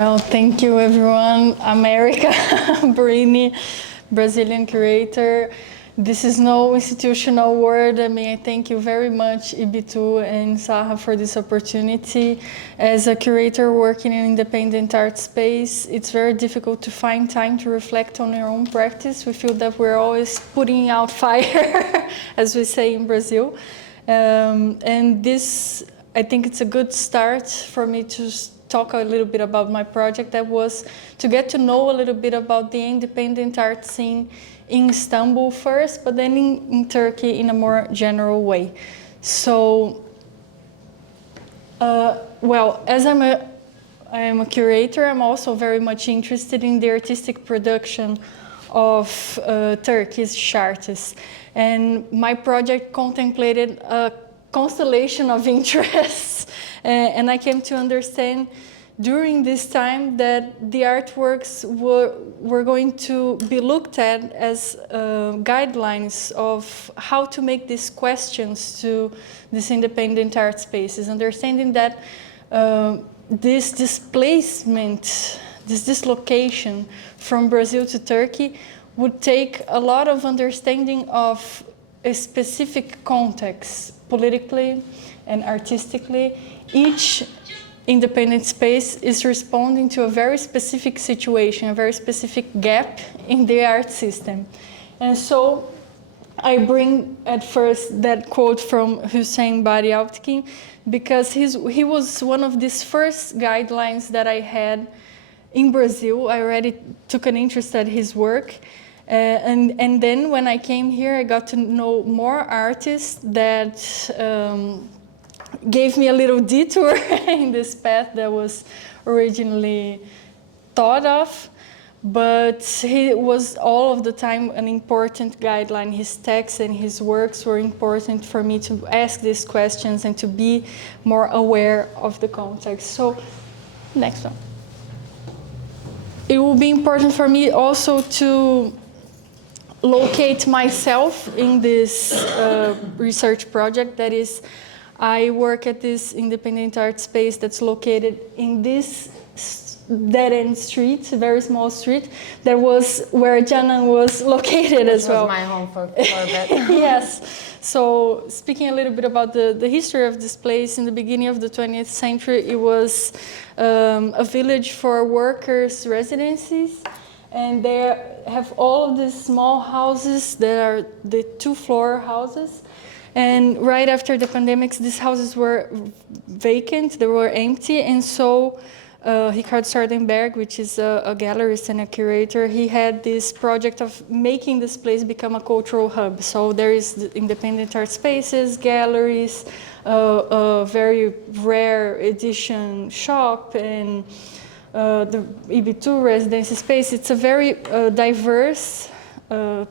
Well, thank you everyone. I'm Érica Burini, Brazilian curator. This is no institutional word. I mean, I thank you very much, YBYTU and SAHA, for this opportunity. As a curator working in independent art space, it's very difficult to find time to reflect on your own practice. We feel that we're always putting out fire, as we say in Brazil. And this, I think it's a good start for me to talk a little bit about my project. That was to get to know a little bit about the independent art scene in Istanbul first, but then in Turkey in a more general way. So, well, as I am a curator, I'm also very much interested in the artistic production of Turkish artists. And my project contemplated a constellation of interests, and I came to understand during this time that the artworks were going to be looked at as guidelines of how to make these questions to these independent art spaces, understanding that this displacement, this dislocation from Brazil to Turkey would take a lot of understanding of a specific context, politically and artistically. Each independent space is responding to a very specific situation, a very specific gap in the art system. And so I bring at first that quote from Hüseyin Bari Altkin, because he was one of these first guidelines that I had in Brazil. I already took an interest in his work. And then when I came here, I got to know more artists that gave me a little detour in this path that was originally thought of, but he was all of the time an important guideline. His texts and his works were important for me to ask these questions and to be more aware of the context. So, next one. It will be important for me also to locate myself in this research project. That is, I work at this independent art space that's located in this dead-end street, a very small street. That was where Canan was located as well. Which was my home for a bit. Yes. So speaking a little bit about the history of this place, in the beginning of the 20th century, it was a village for workers' residencies. And they have all of these small houses that are the two-floor houses. And right after the pandemic, these houses were vacant, they were empty. And so Ricardo Sardenberg, which is a gallerist and a curator, he had this project of making this place become a cultural hub. So there is the independent art spaces, galleries, a very rare edition shop, and the YBYTU residency space. It's a very diverse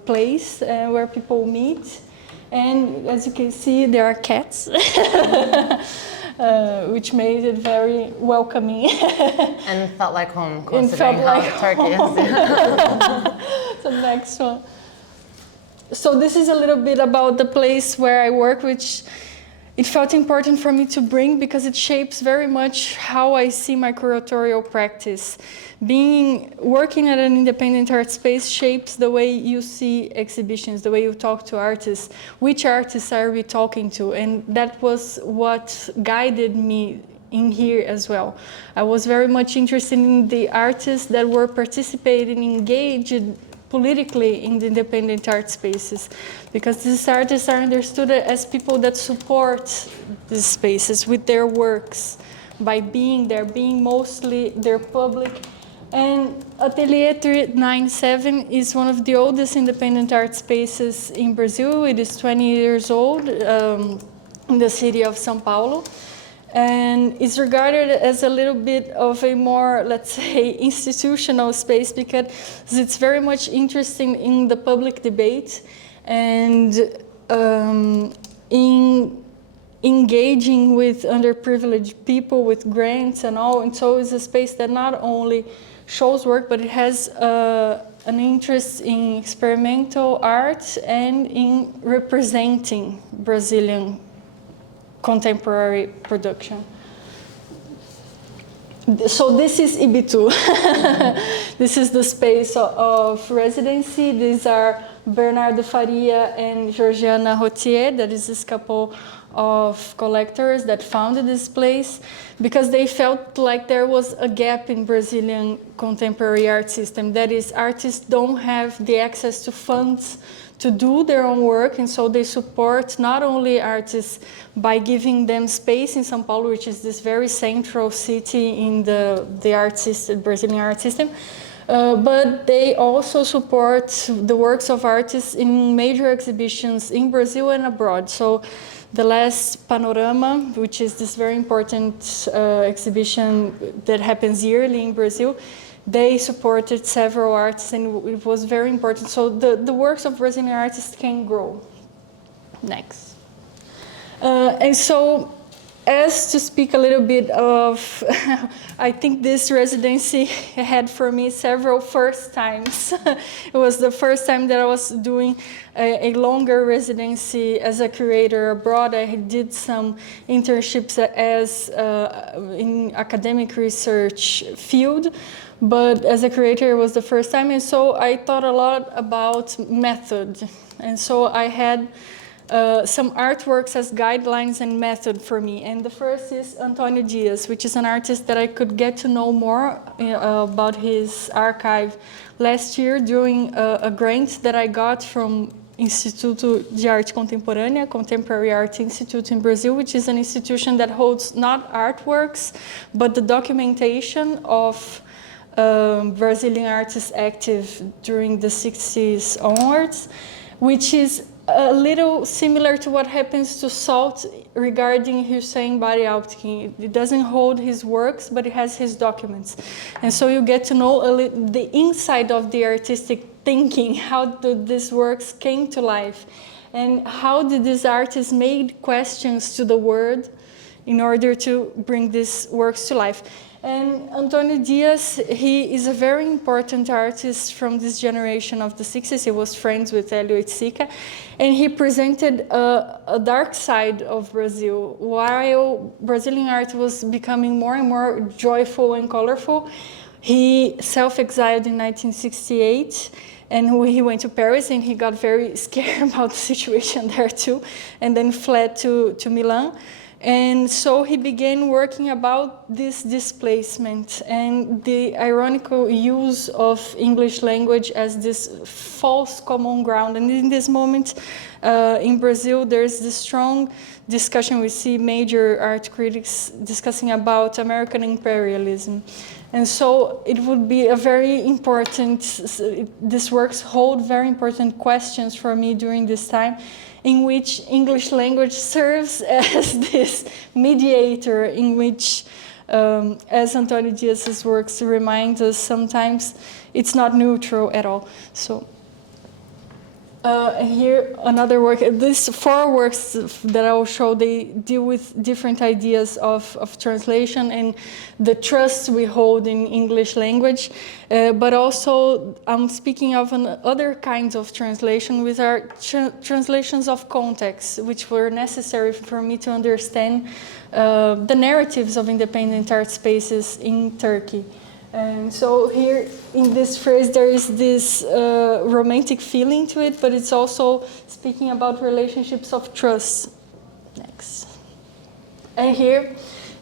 place where people meet. And as you can see, there are cats, which made it very welcoming. And felt like home, considering how Turkey is. So next one. So this is a little bit about the place where I work, which it felt important for me to bring because it shapes very much how I see my curatorial practice. Working at an independent art space shapes the way you see exhibitions, the way you talk to artists. Which artists are we talking to? And that was what guided me in here as well. I was very much interested in the artists that were participating, engaged politically in the independent art spaces, because these artists are understood as people that support these spaces with their works by being there, being mostly their public. And Atelier 397 is one of the oldest independent art spaces in Brazil. It is 20 years old in the city of São Paulo. And it's regarded as a little bit of a more, let's say, institutional space because it's very much interested in the public debate and in engaging with underprivileged people with grants and all. And so it's a space that not only shows work, but it has an interest in experimental art and in representing Brazilian contemporary production. So this is YBYTU. This is the space of residency. These are Bernardo Faria and Georgiana Rotier. That is this couple of collectors that founded this place because they felt like there was a gap in Brazilian contemporary art system. That is, artists don't have the access to funds to do their own work, and so they support not only artists by giving them space in São Paulo, which is this very central city in the art system, Brazilian art system, but they also support the works of artists in major exhibitions in Brazil and abroad. So the last Panorama, which is this very important exhibition that happens yearly in Brazil, they supported several artists and it was very important. So the works of Brazilian artists can grow. Next. And so, as to speak a little bit of, I think this residency had for me several first times. It was the first time that I was doing a longer residency as a curator abroad. I did some internships as in academic research field, but as a curator it was the first time, and so I thought a lot about method. And so I had some artworks as guidelines and method for me. And the first is Antônio Dias, which is an artist that I could get to know more about his archive last year during a grant that I got from Instituto de Arte Contemporânea, Contemporary Art Institute in Brazil, which is an institution that holds not artworks, but the documentation of Brazilian artists active during the 60s onwards, which is a little similar to what happens to SALT regarding Hüseyin Barialtkin. It doesn't hold his works, but it has his documents. And so you get to know the inside of the artistic thinking, how these works came to life, and how did these artists made questions to the world in order to bring these works to life. And Antônio Dias, he is a very important artist from this generation of the 60s. He was friends with Hélio Oiticica, and he presented a dark side of Brazil. While Brazilian art was becoming more and more joyful and colorful, he self-exiled in 1968, and he went to Paris, and he got very scared about the situation there too, and then fled to Milan. And so he began working about this displacement and the ironical use of English language as this false common ground. And in this moment in Brazil, there's this strong discussion. We see major art critics discussing about American imperialism. And so it would be a very important, these works hold very important questions for me during this time, in which English language serves as this mediator, in which, as Antônio Dias's works remind us, sometimes it's not neutral at all. So here another work. These four works that I will show, they deal with different ideas of translation and the trust we hold in English language, but also I'm speaking of other kinds of translation, which are translations of context, which were necessary for me to understand the narratives of independent art spaces in Turkey. And so here in this phrase there is this romantic feeling to it, but it's also speaking about relationships of trust. Next. And here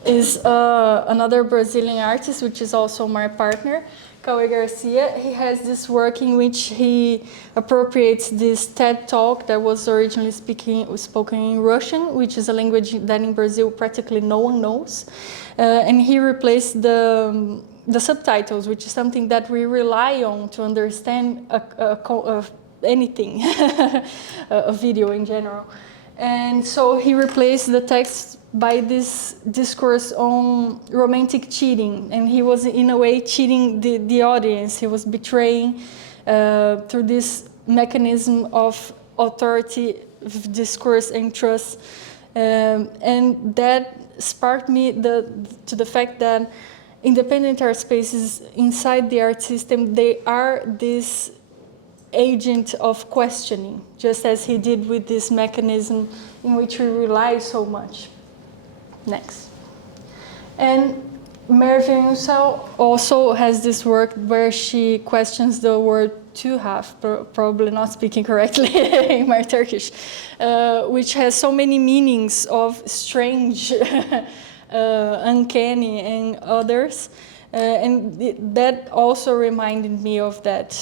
is another Brazilian artist, which is also my partner, Cauê Garcia. He has this work in which he appropriates this TED Talk that was originally spoken in Russian, which is a language that in Brazil practically no one knows. And he replaced the subtitles, which is something that we rely on to understand anything, a video in general. And so he replaced the text by this discourse on romantic cheating, and he was in a way cheating the audience. He was betraying through this mechanism of authority, discourse, and trust, and that sparked me to the fact that independent art spaces inside the art system, they are this agent of questioning, just as he did with this mechanism in which we rely so much. Next. And Mervyn Ussel also has this work where she questions the word to have, probably not speaking correctly in my Turkish, which has so many meanings of strange, uncanny, and others. And that also reminded me of that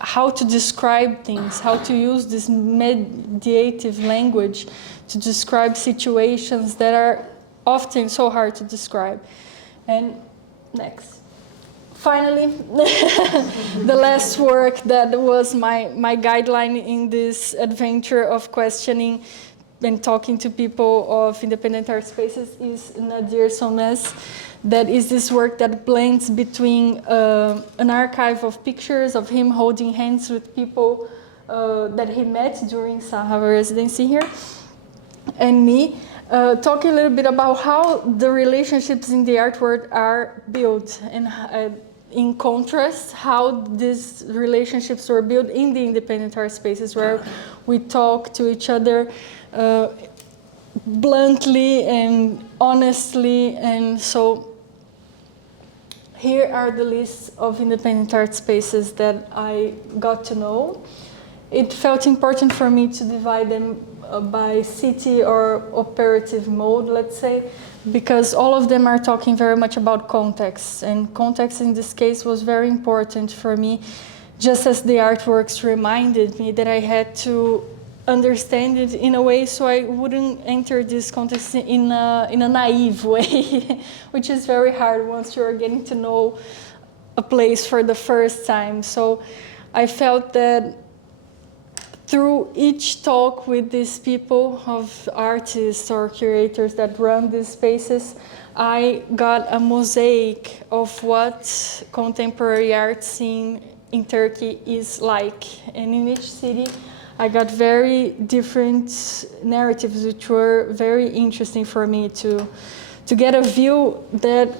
how to describe things, how to use this mediative language to describe situations that are often so hard to describe. And next. Finally, the last work that was my guideline in this adventure of questioning and talking to people of independent art spaces is Nadir Sommes. That is this work that blends between an archive of pictures of him holding hands with people that he met during SAHA residency here, and me, talking a little bit about how the relationships in the art world are built, and in contrast, how these relationships were built in the independent art spaces where we talk to each other bluntly and honestly. And so here are the lists of independent art spaces that I got to know. It felt important for me to divide them by city or operative mode, let's say, because all of them are talking very much about context, and context in this case was very important for me, just as the artworks reminded me that I had to understand it in a way so I wouldn't enter this context in a naive way, which is very hard once you're getting to know a place for the first time. So I felt that through each talk with these people, of artists or curators that run these spaces, I got a mosaic of what contemporary art scene in Turkey is like. And in each city, I got very different narratives, which were very interesting for me to get a view that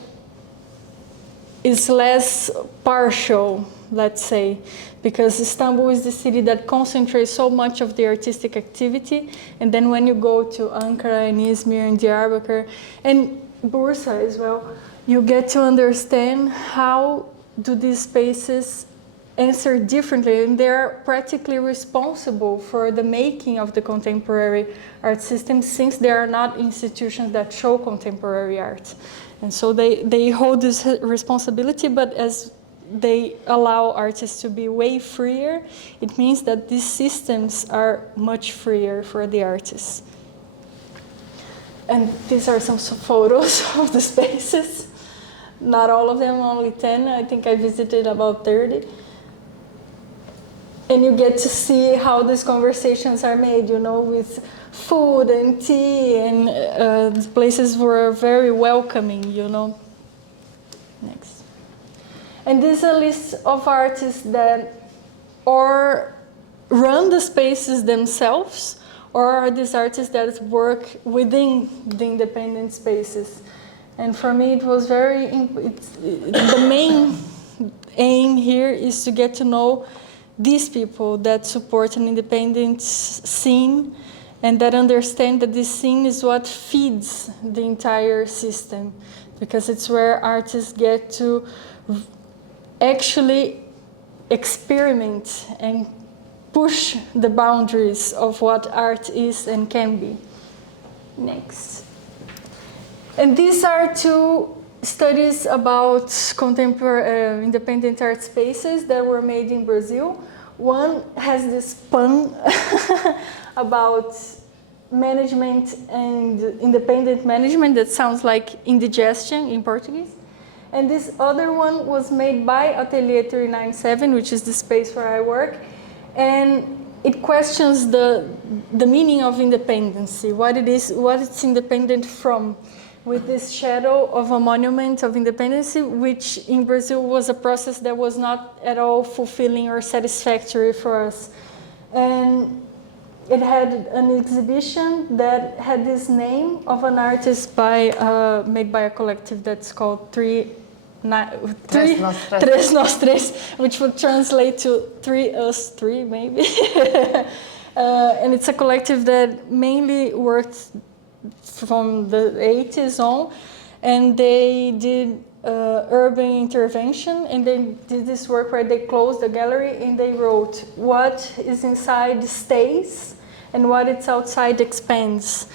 is less partial, let's say, because Istanbul is the city that concentrates so much of the artistic activity, and then when you go to Ankara and Izmir and Diyarbakir and Bursa as well, you get to understand how do these spaces answer differently, and they're practically responsible for the making of the contemporary art system, since they are not institutions that show contemporary art. And so they hold this responsibility, but as they allow artists to be way freer, it means that these systems are much freer for the artists. And these are some photos of the spaces. Not all of them, only 10. I think I visited about 30. And you get to see how these conversations are made, you know, with food and tea, and the places were very welcoming, you know. Next. And this is a list of artists that or run the spaces themselves, or are these artists that work within the independent spaces. And for me, it was the main aim here is to get to know these people that support an independent scene and that understand that this scene is what feeds the entire system, because it's where artists get to actually experiment and push the boundaries of what art is and can be. Next. And these are two studies about contemporary independent art spaces that were made in Brazil. One has this pun about management and independent management that sounds like indigestion in Portuguese. And this other one was made by Atelier 397, which is the space where I work. And it questions the meaning of independency, what it's independent from, with this shadow of a monument of independence, which in Brazil was a process that was not at all fulfilling or satisfactory for us. And it had an exhibition that had this name of an artist made by a collective that's called Tres Nós Três, which would translate to Three Us Three, maybe. And it's a collective that mainly worked from the 80s on, and they did urban intervention, and they did this work where they closed the gallery and they wrote, what is inside stays and what is outside expands.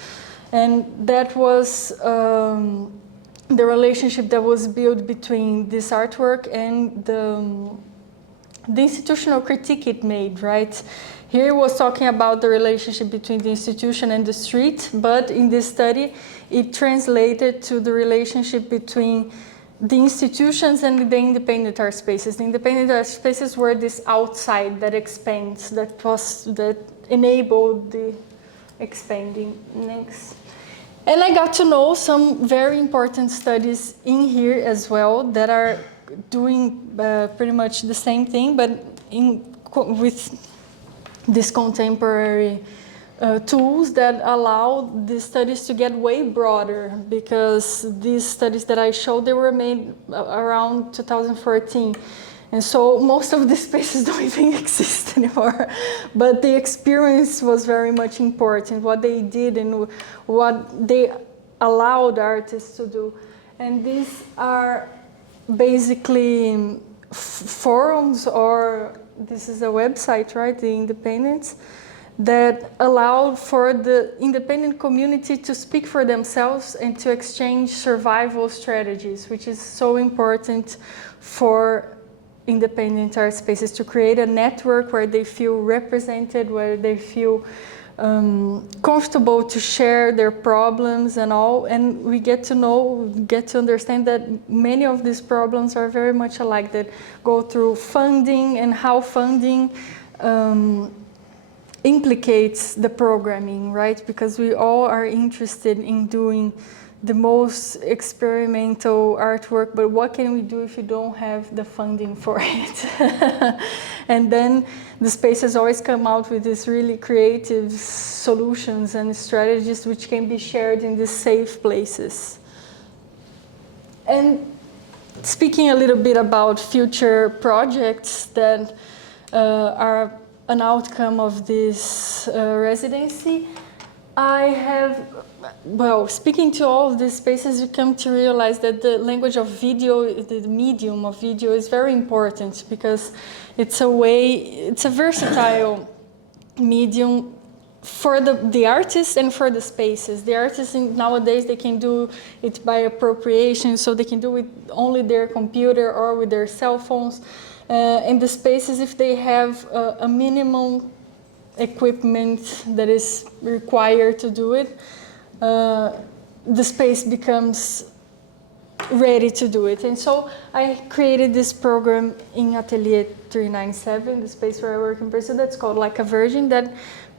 And that was the relationship that was built between this artwork and the institutional critique it made, right? Here it was talking about the relationship between the institution and the street, but in this study it translated to the relationship between the institutions and the independent art spaces. The independent art spaces were this outside that expands, that enabled the expanding. Next. And I got to know some very important studies in here as well that are doing pretty much the same thing, but with these contemporary tools that allow these studies to get way broader, because these studies that I showed, they were made around 2014. And so most of these spaces don't even exist anymore. But the experience was very much important, what they did and what they allowed artists to do. And these are basically forums, or this is a website, right, the Independents, that allowed for the independent community to speak for themselves and to exchange survival strategies, which is so important for independent art spaces, to create a network where they feel represented, where they feel comfortable to share their problems and all. And we get to understand that many of these problems are very much alike, that go through funding and how funding implicates the programming, right? Because we all are interested in doing the most experimental artwork, but what can we do if you don't have the funding for it? And then the spaces always come out with these really creative solutions and strategies which can be shared in these safe places. And speaking a little bit about future projects that are an outcome of this residency, I have, well, speaking to all of these spaces, you come to realize that the language of video, the medium of video, is very important, because it's a versatile medium for the artists and for the spaces. The artists nowadays, they can do it by appropriation, so they can do it only their computer or with their cell phones. In the spaces, if they have a minimum equipment that is required to do it, the space becomes ready to do it. And so I created this program in Atelier 397, the space where I work in Brazil, that's called Like a Virgin, that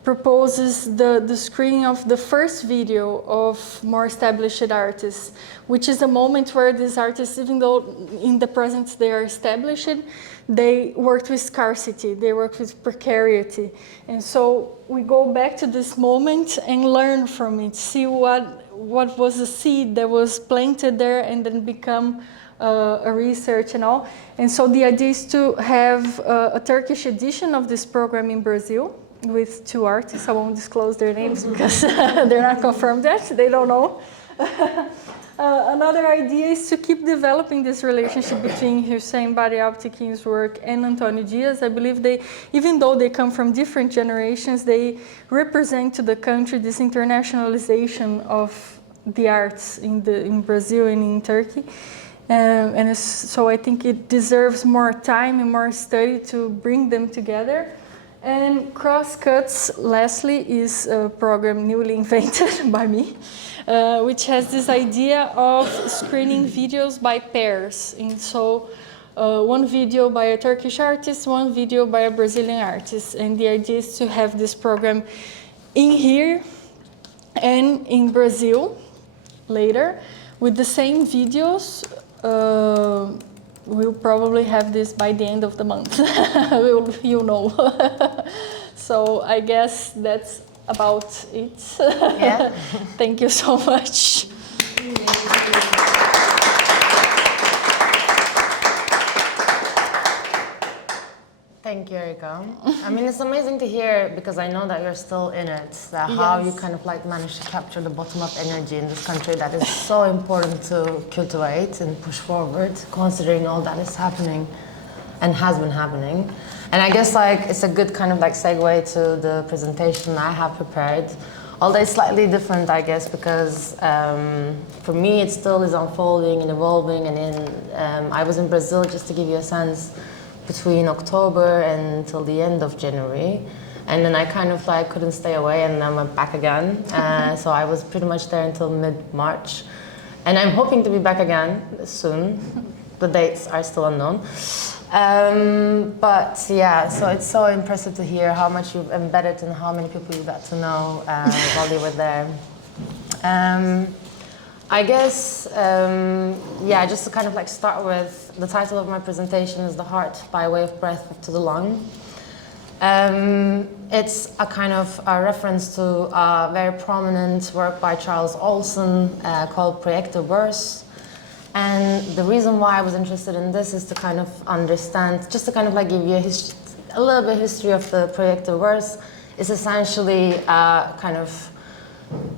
proposes the screening of the first video of more established artists, which is a moment where these artists, even though in the present they are established, they worked with scarcity, they worked with precarity. And so we go back to this moment and learn from it, see what was the seed that was planted there and then become a research and all. And so the idea is to have a Turkish edition of this program in Brazil with 2 artists. I won't disclose their names because they're not confirmed yet, they don't know. Another idea is to keep developing this relationship between Hüseyin Badialtekin's work and Antônio Dias. I believe they, even though they come from different generations, they represent to the country this internationalization of the arts in Brazil and in Turkey. And so I think it deserves more time and more study to bring them together. And Crosscuts, lastly, is a program newly invented by me, which has this idea of screening videos by pairs. And so one video by a Turkish artist, one video by a Brazilian artist. And the idea is to have this program in here and in Brazil later with the same videos. We'll probably have this by the end of the month. You'll know. So I guess that's about it. Yeah. Thank you so much. Thank you, Érica. I mean, it's amazing to hear because I know that you're still in it. How you kind of like manage to capture the bottom-up energy in this country that is so important to cultivate and push forward, considering all that is happening and has been happening. And I guess like it's a good kind of like segue to the presentation I have prepared. Although it's slightly different, I guess, because for me it still is unfolding and evolving. And I was in Brazil, just to give you a sense, between October and until the end of January. And then I kind of like couldn't stay away, and then went back again. So I was pretty much there until mid-March. And I'm hoping to be back again soon. The dates are still unknown. But yeah, so it's so impressive to hear how much you've embedded and how many people you got to know while you were there. I guess, yeah, just to kind of like start with, the title of my presentation is The Heart by Way of Breath to the Lung. It's a kind of a reference to a very prominent work by Charles Olson called Projector Verse. And the reason why I was interested in this is to kind of understand, just to kind of like give you a little bit of history of the Projector Verse. It's essentially kind of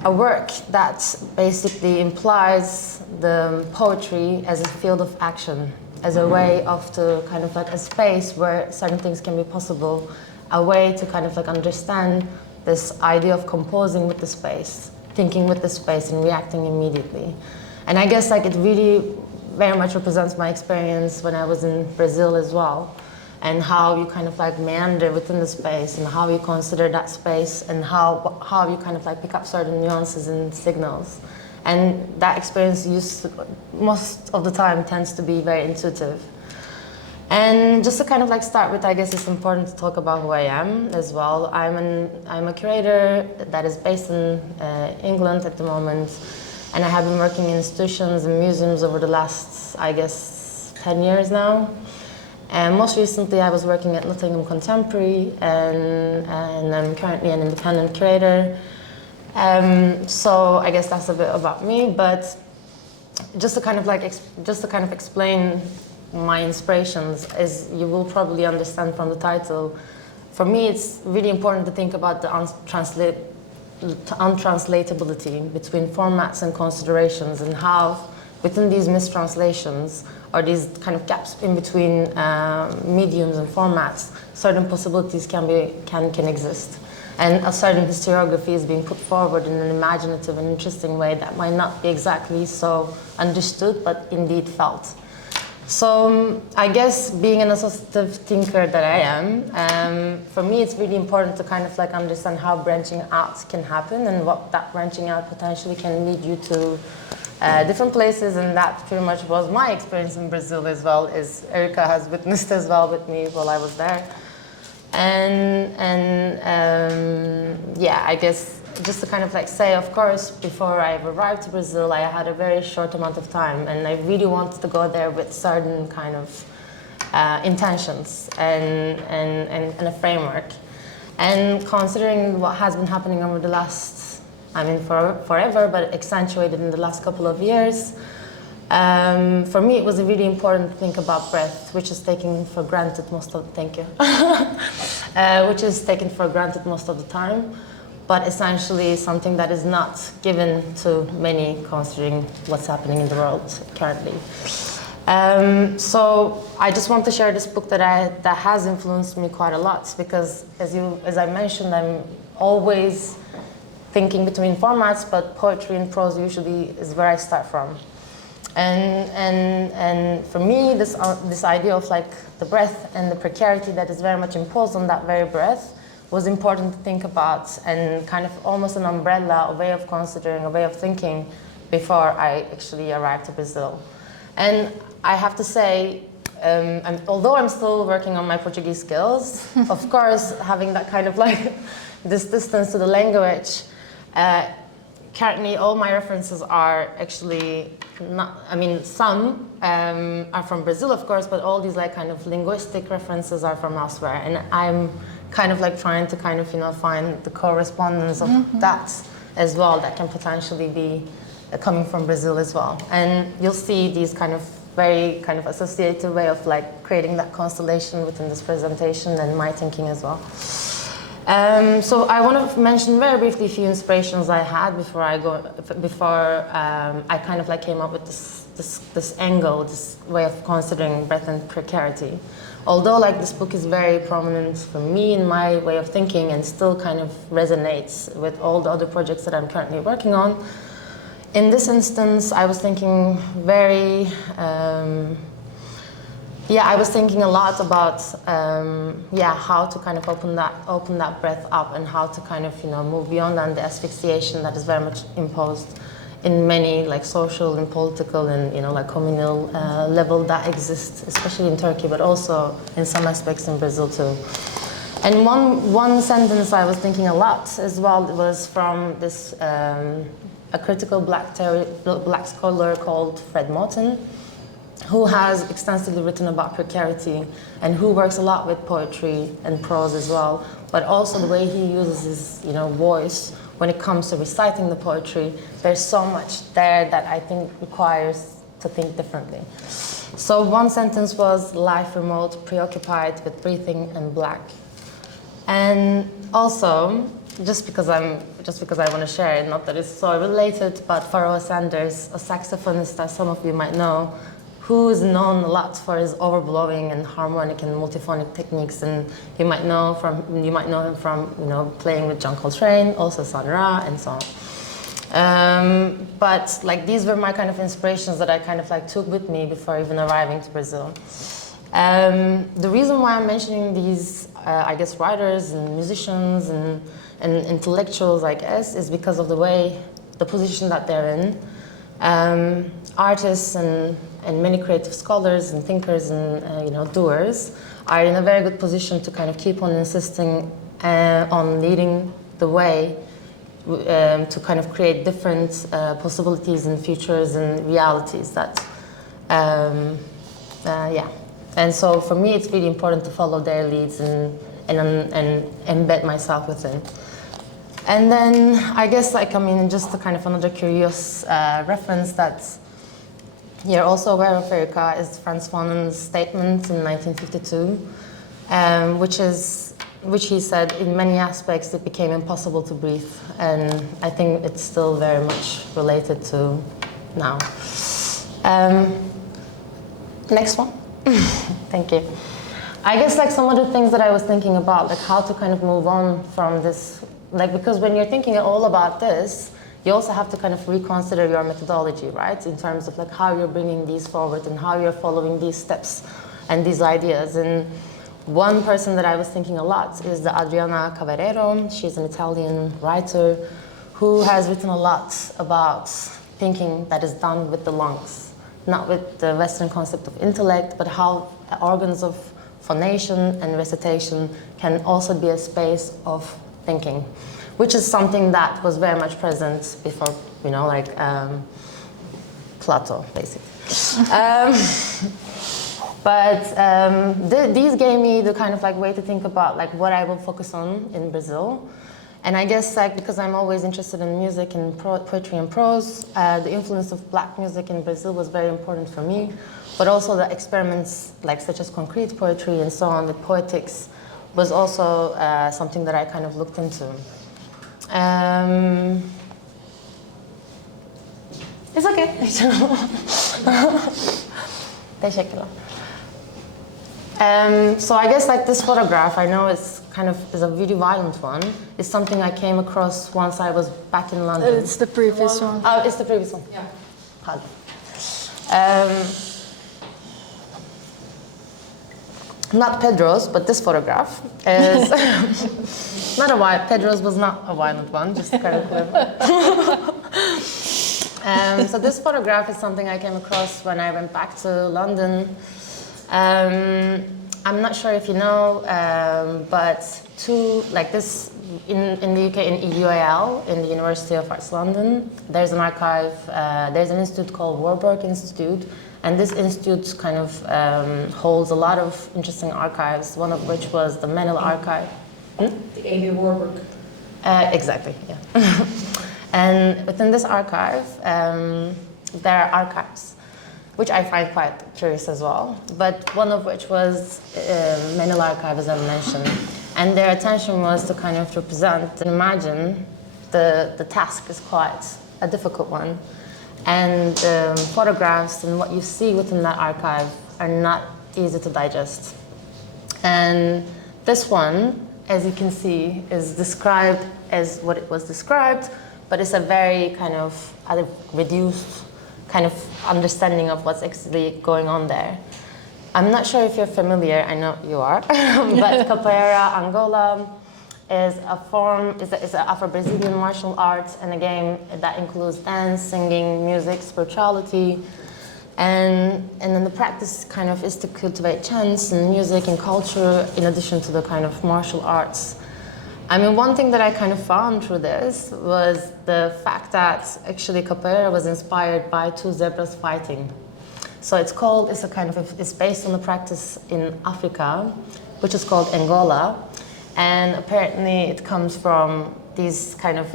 a work that basically implies the poetry as a field of action, as a way of to kind of like a space where certain things can be possible, a way to kind of like understand this idea of composing with the space, thinking with the space and reacting immediately. And I guess like it really very much represents my experience when I was in Brazil as well, and how you kind of like meander within the space and how you consider that space and how you kind of like pick up certain nuances and signals. And that experience most of the time tends to be very intuitive. And just to kind of like start with, I guess it's important to talk about who I am as well. I'm a curator that is based in England at the moment. And I have been working in institutions and museums over the last, I guess, 10 years now. And most recently I was working at Nottingham Contemporary, and I'm currently an independent curator. So I guess that's a bit about me, but just to kind of like, explain my inspirations, as you will probably understand from the title, for me it's really important to think about the untranslatability between formats and considerations, and how within these mistranslations or these kind of gaps in between mediums and formats, certain possibilities can exist, and a certain historiography is being put forward in an imaginative and interesting way that might not be exactly so understood but indeed felt. So I guess being an associative thinker that I am, for me it's really important to kind of like understand how branching out can happen and what that branching out potentially can lead you to different places. And that pretty much was my experience in Brazil as well, as Érica has witnessed as well with me while I was there. And yeah, I guess just to kind of like say, of course, before I arrived to Brazil, I had a very short amount of time, and I really wanted to go there with certain kind of intentions and a framework. And considering what has been happening over the last, I mean, forever, but accentuated in the last couple of years, for me it was really important to think about breath, which is taken for granted most of which is taken for granted most of the time, but essentially something that is not given to many, considering what's happening in the world currently. So I just want to share this book that has influenced me quite a lot, because as I mentioned, I'm always thinking between formats, but poetry and prose usually is where I start from. And for me, this idea of like the breath and the precarity that is very much imposed on that very breath was important to think about, and kind of almost an umbrella, a way of considering, a way of thinking before I actually arrived to Brazil. And I have to say, although I'm still working on my Portuguese skills, of course, having that kind of like this distance to the language, currently all my references are actually not, I mean, some are from Brazil, of course, but all these like kind of linguistic references are from elsewhere. And I'm kind of like trying to kind of, you know, find the correspondence of that as well, that can potentially be coming from Brazil as well. And you'll see these kind of very kind of associative way of like creating that constellation within this presentation and my thinking as well. So I want to mention very briefly a few inspirations I had before I kind of like came up with this angle, this way of considering breadth and precarity. Although like this book is very prominent for me in my way of thinking and still kind of resonates with all the other projects that I'm currently working on, in this instance I was thinking very, I was thinking a lot about how to kind of open that breadth up and how to kind of move beyond and the asphyxiation that is very much imposed in many like social and political and like communal level that exists, especially in Turkey, but also in some aspects in Brazil too. And one sentence I was thinking a lot as well was from this a critical black scholar called Fred Moten, who has extensively written about precarity and who works a lot with poetry and prose as well, but also the way he uses his voice when it comes to reciting the poetry. There's so much there that I think requires to think differently. So one sentence was, life remote, preoccupied with breathing and black. And also, just because I want to share it, not that it's so related, but Pharoah Sanders, a saxophonist that some of you might know, who is known a lot for his overblowing and harmonic and multiphonic techniques, and you might know him from playing with John Coltrane, also Sun Ra, and so on. But like these were my kind of inspirations that I kind of like took with me before even arriving to Brazil. The reason why I'm mentioning these, I guess, writers and musicians and intellectuals, I guess, is because of the position that they're in. Artists and many creative scholars and thinkers and doers are in a very good position to kind of keep on insisting on leading the way to kind of create different possibilities and futures and realities that and so for me it's really important to follow their leads and embed myself within. And then I guess just a kind of another curious reference that you're also aware of, Érica, is Frantz Fanon's statement in 1952, which he said, in many aspects it became impossible to breathe, and I think it's still very much related to now. Next one. Thank you. I guess like some of the things that I was thinking about, like how to kind of move on from this, like because when you're thinking all about this, you also have to kind of reconsider your methodology, right? In terms of like how you're bringing these forward and how you're following these steps and these ideas. And one person that I was thinking a lot is the Adriana Cavarero. She's an Italian writer who has written a lot about thinking that is done with the lungs, not with the Western concept of intellect, but how organs of phonation and recitation can also be a space of thinking, which is something that was very much present before, Plato, basically. These gave me the kind of like way to think about like what I will focus on in Brazil. And I guess like because I'm always interested in music and poetry and prose, the influence of black music in Brazil was very important for me, but also the experiments like such as concrete poetry and so on with poetics was also something that I kind of looked into. It's okay. Teşekkürler. So I guess like this photograph, I know it's kind of is a really violent one. It's something I came across once I was back in London. It's the previous one. Oh, it's the previous one. Yeah. Pardon. Not Pedro's, but this photograph is not a violent. Pedro's was not a violent one, just kind of clever. So this photograph is something I came across when I went back to London. I'm not sure if you know, but this in the UK in EUAL, in the University of Arts London, there's an archive. There's an institute called Warburg Institute. And this institute kind of holds a lot of interesting archives, one of which was the Menil archive. The A.B. Warburg. Exactly, yeah. And within this archive, there are archives. which I find quite curious as well. But one of which was Manual Archive, as I mentioned. And their attention was to kind of represent and imagine the task is quite a difficult one. And photographs and what you see within that archive are not easy to digest. And this one, as you can see, is described as what it was described, but it's a very kind of reduced kind of understanding of what's actually going on there. I'm not sure if you're familiar, I know you are, but capoeira Angola is a form, is an Afro-Brazilian martial art and a game that includes dance, singing, music, spirituality, and then the practice kind of is to cultivate chants and music and culture in addition to the kind of martial arts. I mean, one thing that I kind of found through this was the fact that actually capoeira was inspired by two zebras fighting. So it's based on the practice in Africa, which is called Angola. And apparently it comes from these kind of,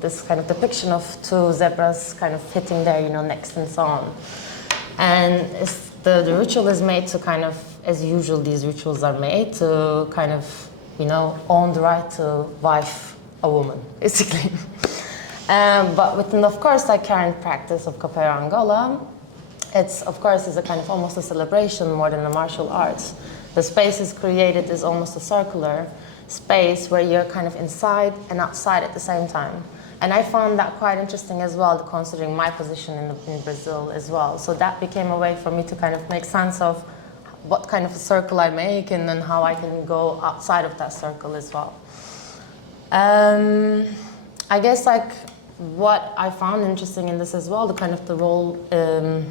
this kind of depiction of two zebras kind of hitting their, necks and so on. And the ritual is made to kind of, as usual, these rituals are made to kind of, own the right to wife a woman, basically. But within, of course, like current practice of capoeira Angola, it's, of course, is a kind of almost a celebration more than a martial arts. The space is created is almost a circular space where you're kind of inside and outside at the same time. And I found that quite interesting as well, considering my position in Brazil as well. So that became a way for me to kind of make sense of what kind of a circle I make and then how I can go outside of that circle as well. I guess like what I found interesting in this as well, the kind of the role, the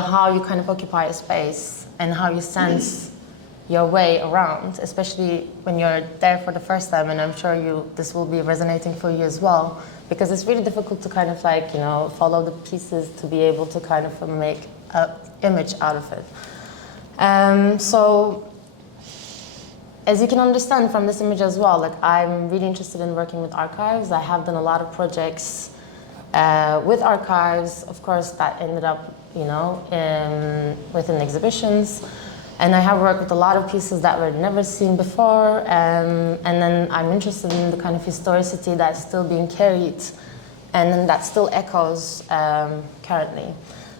how you kind of occupy a space and how you sense your way around, especially when you're there for the first time, and I'm sure this will be resonating for you as well, because it's really difficult to kind of like, follow the pieces to be able to kind of make an image out of it. So, as you can understand from this image as well, like I'm really interested in working with archives. I have done a lot of projects with archives, of course, that ended up, within exhibitions. And I have worked with a lot of pieces that were never seen before, and then I'm interested in the kind of historicity that's still being carried, and then that still echoes currently.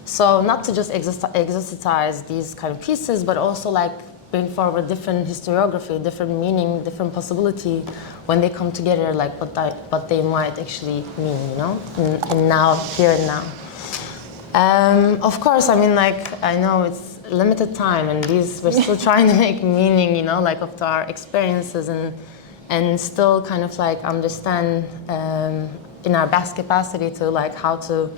So not to just exotize these kind of pieces, but also like bring forward different historiography, different meaning, different possibility when they come together, like what they might actually mean, in now, here and now. Of course, I mean, like, I know it's limited time and we're still trying to make meaning, like of our experiences and still kind of like understand in our best capacity to like how to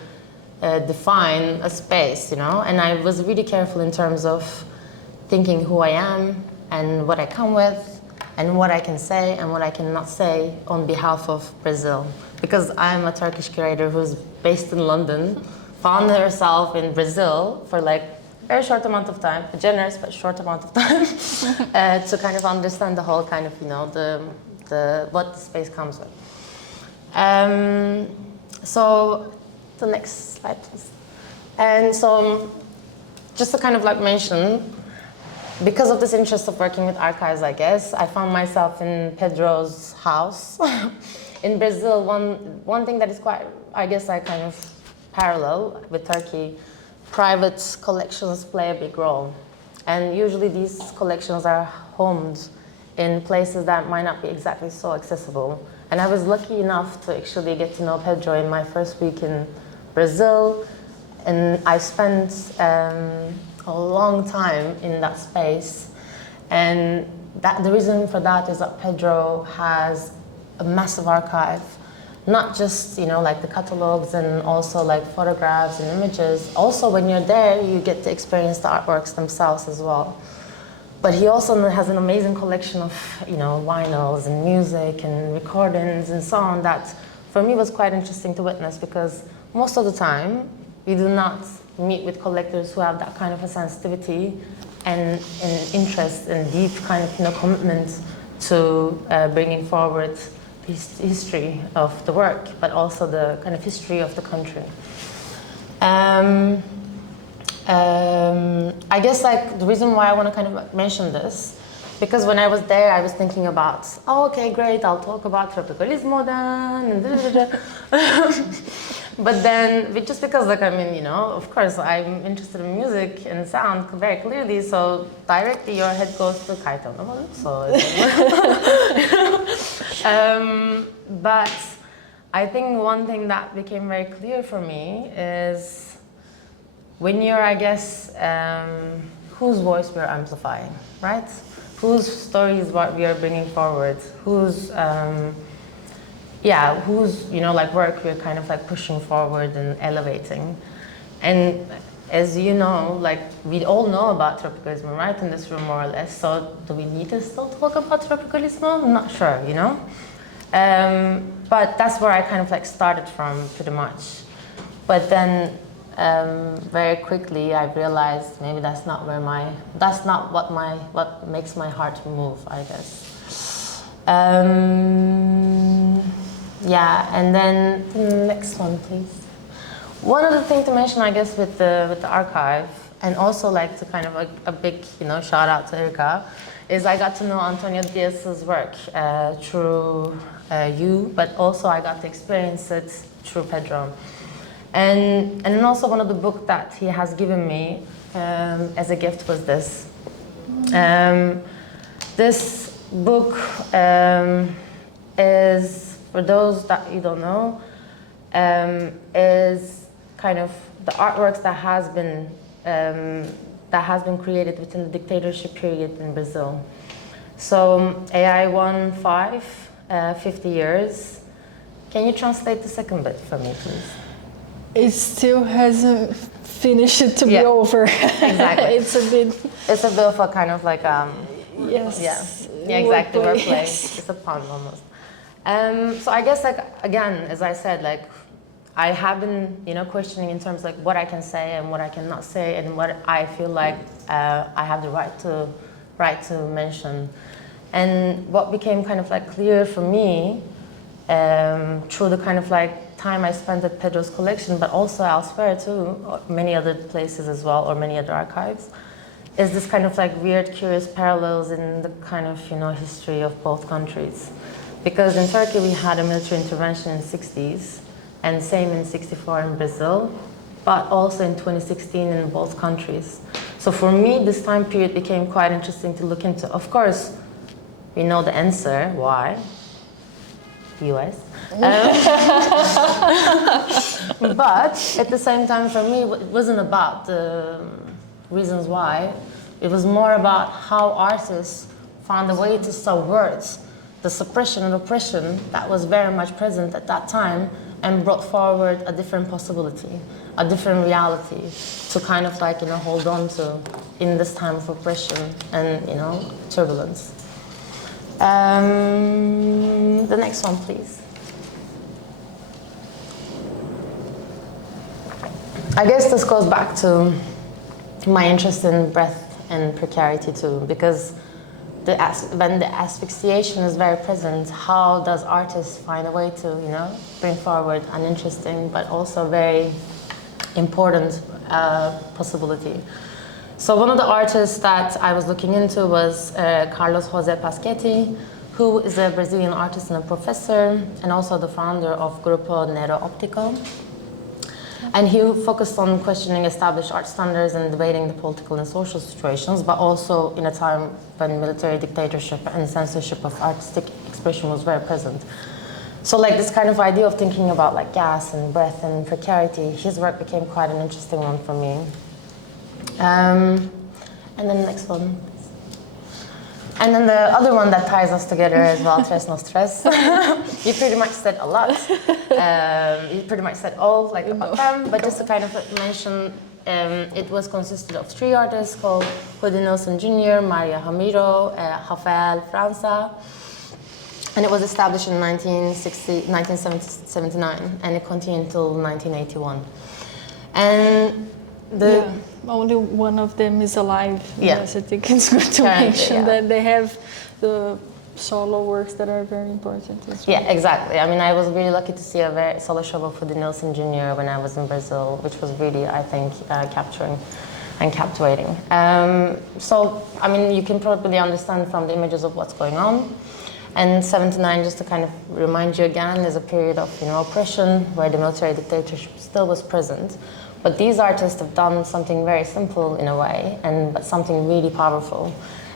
define a space, and I was really careful in terms of thinking who I am and what I come with and what I can say and what I cannot say on behalf of Brazil, because I'm a Turkish curator who's based in London, found herself in Brazil for like very short amount of time, a generous but short amount of time, to kind of understand the whole kind of, what the space comes with. So the next slide, please. And so just to kind of like mention, because of this interest of working with archives, I guess, I found myself in Pedro's house. In Brazil, one thing that is quite, I guess, I kind of parallel with Turkey, private collections play a big role. And usually these collections are homed in places that might not be exactly so accessible. And I was lucky enough to actually get to know Pedro in my first week in Brazil. And I spent a long time in that space. And the reason for that is that Pedro has a massive archive. Not just, like the catalogs and also like photographs and images. Also, when you're there, you get to experience the artworks themselves as well. But he also has an amazing collection of, vinyls and music and recordings and so on that for me was quite interesting to witness, because most of the time, you do not meet with collectors who have that kind of a sensitivity and interest and deep kind of, commitment to bringing forward history of the work, but also the kind of history of the country. I guess like the reason why I want to kind of mention this, because when I was there, I was thinking about, oh, okay, great, I'll talk about tropicalismo then, and but then, just because, like, I mean, you know, of course, I'm interested in music and sound very clearly, so directly your head goes to Kaito. So, but I think one thing that became very clear for me is when you're, I guess, whose voice we're amplifying, right? Whose story is what we are bringing forward? Whose, whose, you know, like work we're kind of like pushing forward and elevating. And as you know, like we all know about tropicalism, right, in this room more or less. So do we need to still talk about tropicalismo? I'm not sure, you know. But that's where I kind of like started from pretty much. But then very quickly I realized maybe that's not what makes my heart move, I guess. Yeah, and then the next one, please. One other thing to mention, I guess, with the archive, and also like to kind of like a big, you know, shout out to Érica, is I got to know Antonio Diaz's work through you, but also I got to experience it through Pedro. And then also one of the books that he has given me as a gift was this. This book is, for those that you don't know, is kind of the artworks that has been created within the dictatorship period in Brazil. So AI 50 years. Can you translate the second bit for me, please? It still hasn't finished to be over. Exactly. It's a bit of a kind of like yes. Yeah, exactly. Wordplay. Yes. It's a pun almost. So I guess like again, as I said, like I have been, you know, questioning in terms of like what I can say and what I cannot say and what I feel like I have the right to mention. And what became kind of like clear for me through the kind of like time I spent at Pedro's collection, but also elsewhere too, many other places as well, or many other archives, is this kind of like weird, curious parallels in the kind of, you know, history of both countries. Because in Turkey we had a military intervention in the 60s, and same in 64 in Brazil, but also in 2016 in both countries. So for me, this time period became quite interesting to look into. Of course, we know the answer, why? US. But at the same time, for me, it wasn't about the reasons why. It was more about how artists found a way to subvert the suppression and oppression that was very much present at that time and brought forward a different possibility, a different reality to kind of like, you know, hold on to in this time of oppression and, you know, turbulence. The next one, please. I guess this goes back to my interest in breath and precarity too, because when the asphyxiation is very present, how does artists find a way to, you know, bring forward an interesting but also very important possibility? So one of the artists that I was looking into was Carlos José Pasquetti, who is a Brazilian artist and a professor, and also the founder of Grupo Nero Optico. And he focused on questioning established art standards and debating the political and social situations, but also in a time when military dictatorship and censorship of artistic expression was very present. So like this kind of idea of thinking about like gas and breath and precarity, his work became quite an interesting one for me. And then the next one. And then the other one that ties us together as well, Tres No Stress. You pretty much said a lot. You pretty much said all like about them, but just to kind of mention, it was consisted of 3 artists called Rudy Nelson Jr., Maria Ramiro, Rafael França, and it was established in 1979, and it continued until 1981. And only one of them is alive. Yeah. Yes, I think it's good to mention that they have the solo works that are very important as well. Yeah, exactly. I mean, I was really lucky to see a very solo show of Rudy Nelson Jr. when I was in Brazil, which was really, I think, capturing. and captivating. So, I mean, you can probably understand from the images of what's going on. And 79, just to kind of remind you again, is a period of oppression where the military dictatorship still was present. But these artists have done something very simple in a way, but something really powerful.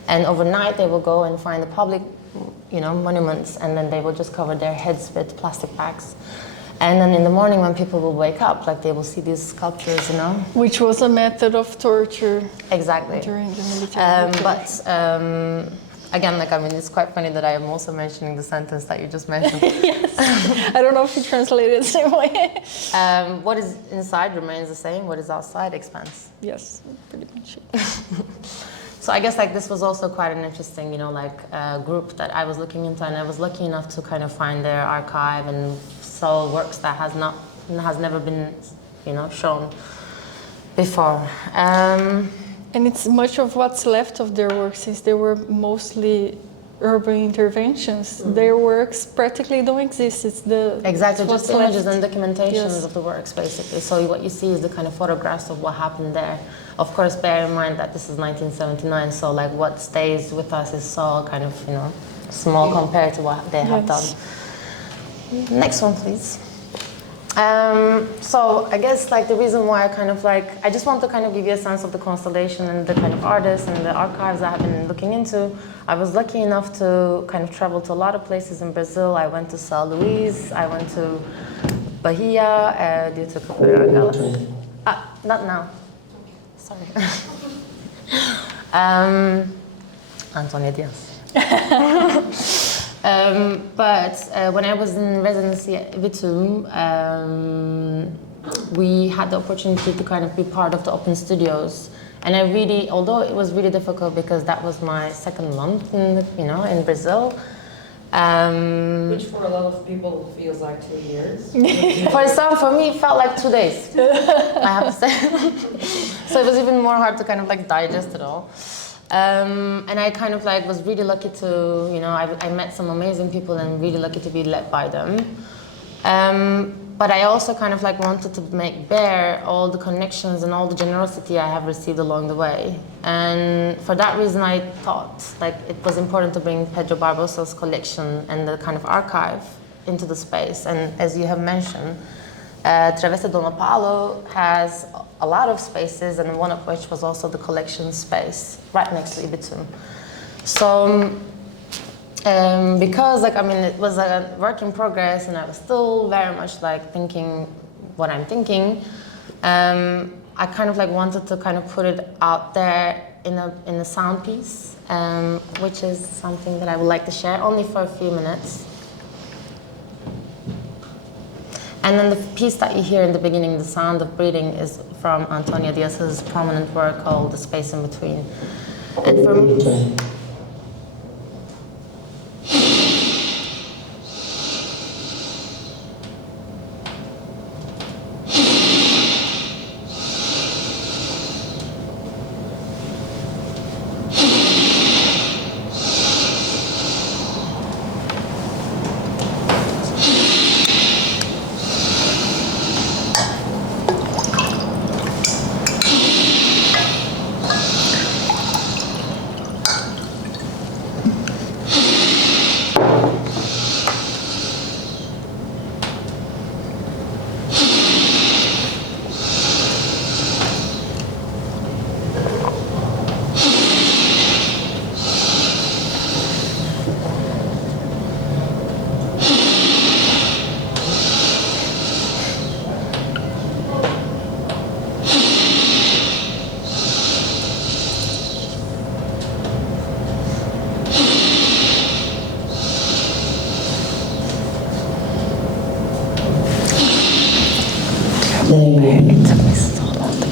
And overnight they will go and find the public, monuments, and then they will just cover their heads with plastic bags. And then in the morning when people will wake up, like they will see these sculptures, Which was a method of torture. Exactly. During the military. Again, it's quite funny that I am also mentioning the sentence that you just mentioned. Yes. I don't know if you translated it the same way. What is inside remains the same. What is outside expands. Yes, pretty much. So I guess this was also quite an interesting, group that I was looking into, and I was lucky enough to kind of find their archive and saw works that has never been, shown before. And it's much of what's left of their work, since they were mostly urban interventions. Their works practically don't exist. It's exactly just images left. and documentations Yes. of the works, basically. So what you see is the kind of photographs of what happened there. Of course, bear in mind that this is 1979, so what stays with us is so kind of small compared to what they have done. Next one, please. So I guess the reason why I just want to kind of give you a sense of the constellation and the kind of artists and the archives I have been looking into. I was lucky enough to kind of travel to a lot of places in Brazil. I went to São Luís, I went to Bahia, due to not now. Sorry. Antonia Diaz. But when I was in residency at YBYTU, we had the opportunity to kind of be part of the open studios. And I really, although it was really difficult because that was my second month in Brazil. Which for a lot of people feels like 2 years. For me, it felt like 2 days, I have to say. So it was even more hard to kind of digest it all. And I kind of was really lucky to, I met some amazing people and really lucky to be led by them. But I also kind of wanted to make bare all the connections and all the generosity I have received along the way. And for that reason, I thought it was important to bring Pedro Barbosa's collection and the kind of archive into the space. And as you have mentioned, Travessa do Paulo has a lot of spaces, and one of which was also the collection space right next to YBYTU. So, because it was a work in progress, and I was still very much thinking what I'm thinking, I kind of wanted to kind of put it out there in a sound piece, which is something that I would like to share only for a few minutes. And then the piece that you hear in the beginning, The Sound of Breathing, is from Antonia Diaz's prominent work called The Space in Between. And for me,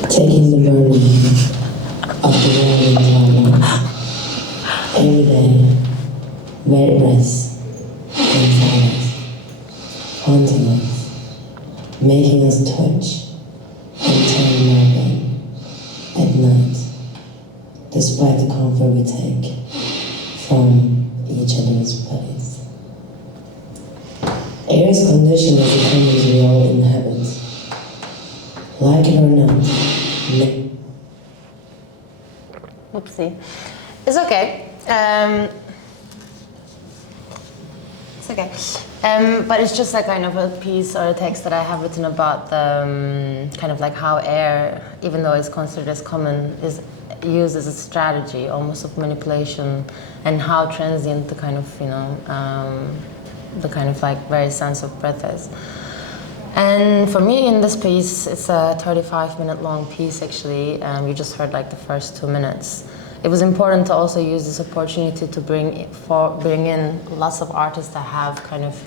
taking the burden of the world in drama. Every day, where it rests and silence, haunting us, making us touch and turn marble at night, despite the comfort we take from each other's bodies. Air's condition is the planet we all inhabit. Like it or not, Oopsie. It's okay. It's okay. But it's just a kind of a piece or a text that I have written about the kind of like how air, even though it's considered as common, is used as a strategy, almost of manipulation, and how transient the kind of, the kind of like very sense of breath is. And for me in this piece, it's a 35-minute long piece actually. You just heard like the first 2 minutes. It was important to also use this opportunity to bring in lots of artists that have kind of,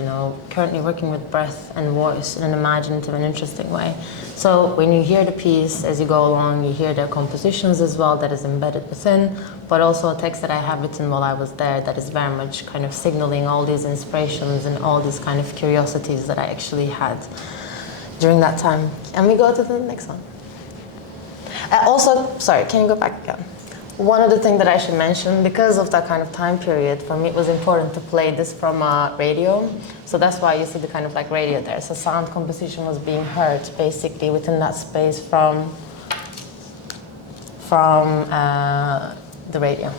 currently working with breath and voice in an imaginative and interesting way. So when you hear the piece, as you go along, you hear their compositions as well that is embedded within, but also a text that I have written while I was there that is very much kind of signaling all these inspirations and all these kind of curiosities that I actually had during that time. And we go to the next one. Also, sorry, can you go back again? One other thing that I should mention, because of that kind of time period, for me it was important to play this from a radio. So that's why you see the kind of like radio there. So sound composition was being heard basically within that space from the radio.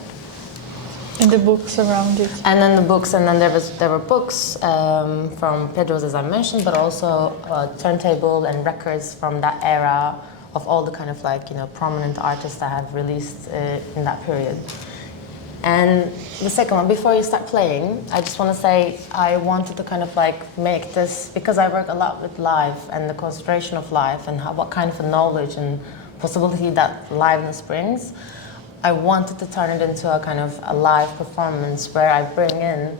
And the books around it. And then the books, and then there were books from Pedro's, as I mentioned, but also turntable and records from that era of all the kind of like, prominent artists that have released in that period. And the second one, before you start playing, I just want to say I wanted to kind of like make this, because I work a lot with live and the consideration of live and what kind of a knowledge and possibility that liveness brings. I wanted to turn it into a kind of a live performance where I bring in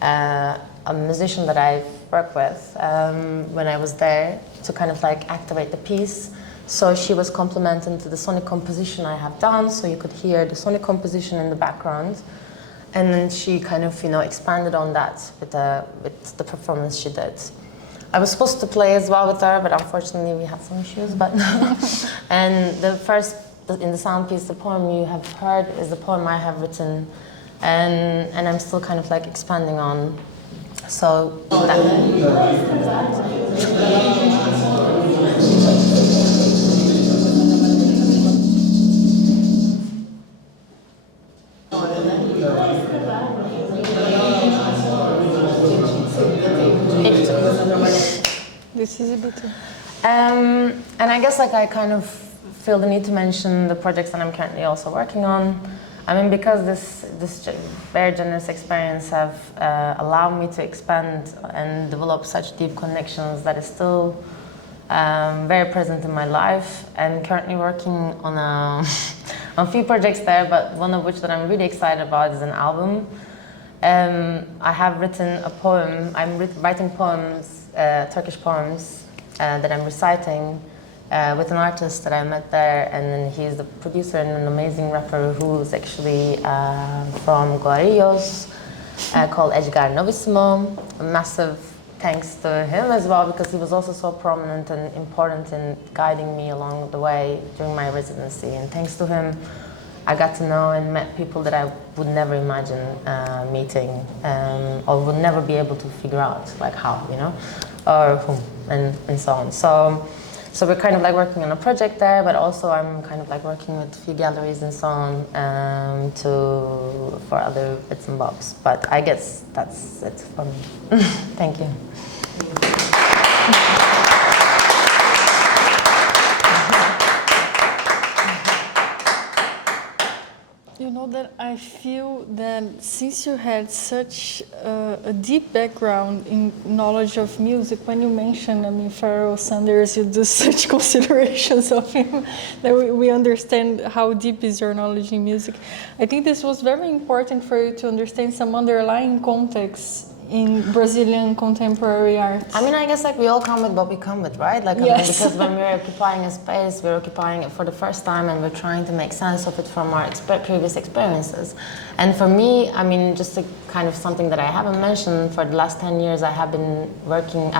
a musician that I work with when I was there to kind of like activate the piece. So she was complementing to the sonic composition I have done, so you could hear the sonic composition in the background. And then she kind of, expanded on that with the performance she did. I was supposed to play as well with her, but unfortunately we had some issues. But and in the sound piece, the poem you have heard is the poem I have written, and I'm still kind of like expanding on. So This is a bit. And I guess like I kind of feel the need to mention the projects that I'm currently also working on. I mean, because this very generous experience have allowed me to expand and develop such deep connections that is still very present in my life. I'm currently working on a few projects there, but one of which that I'm really excited about is an album. I have written a poem. I'm writing poems, Turkish poems that I'm reciting with an artist that I met there, and then he's the producer and an amazing rapper who's actually from Guarulhos, called Edgar Novissimo. A massive thanks to him as well, because he was also so prominent and important in guiding me along the way during my residency. And thanks to him, I got to know and met people that I would never imagine meeting, or would never be able to figure out, like how, or whom, and so on. So we're kind of like working on a project there, but also I'm kind of like working with a few galleries and so on for other bits and bobs. But I guess that's it for me. Thank you. You know that I feel that since you had such a deep background in knowledge of music, when you mentioned, Pharoah Sanders, you do such considerations of him that we understand how deep is your knowledge in music. I think this was very important for you to understand some underlying context in Brazilian contemporary art. I mean, I guess like we all come with what we come with, right? Like, yes. Because when we're occupying a space, we're occupying it for the first time and we're trying to make sense of it from our previous experiences. And for me, I mean, just to kind of something that I haven't mentioned, for the last 10 years I have been working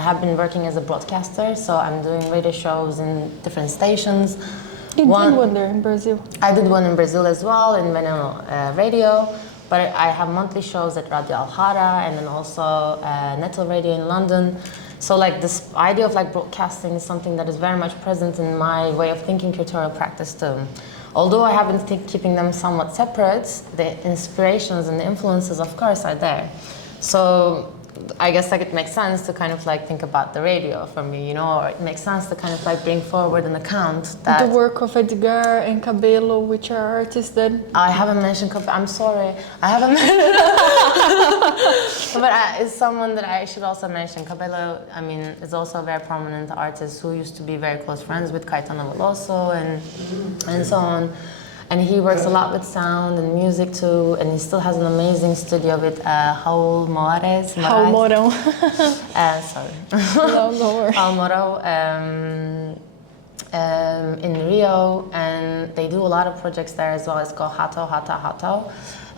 as a broadcaster, so I'm doing radio shows in different stations. You did one there in Brazil? I did one in Brazil as well, in Veneno Radio. But I have monthly shows at Radio Alhara and then also Nettle Radio in London. So like this idea of like broadcasting is something that is very much present in my way of thinking curatorial practice too. although I have been keeping them somewhat separate, the inspirations and the influences, of course, are there. So I guess like it makes sense to kind of like think about the radio for me, you know, or it makes sense to kind of like bring forward an account that... The work of Edgar and Cabello, which are artists that... I haven't mentioned Cabello, I'm sorry, I haven't but it's someone that I should also mention. Cabello, I mean, is also a very prominent artist who used to be very close friends with Caetano Veloso and so on. And he works a lot with sound and music too, and he still has an amazing studio with Raul Moraes. Raul Morão. Sorry. No, don't worry. Raul Morão in Rio, and they do a lot of projects there as well. It's called Hato.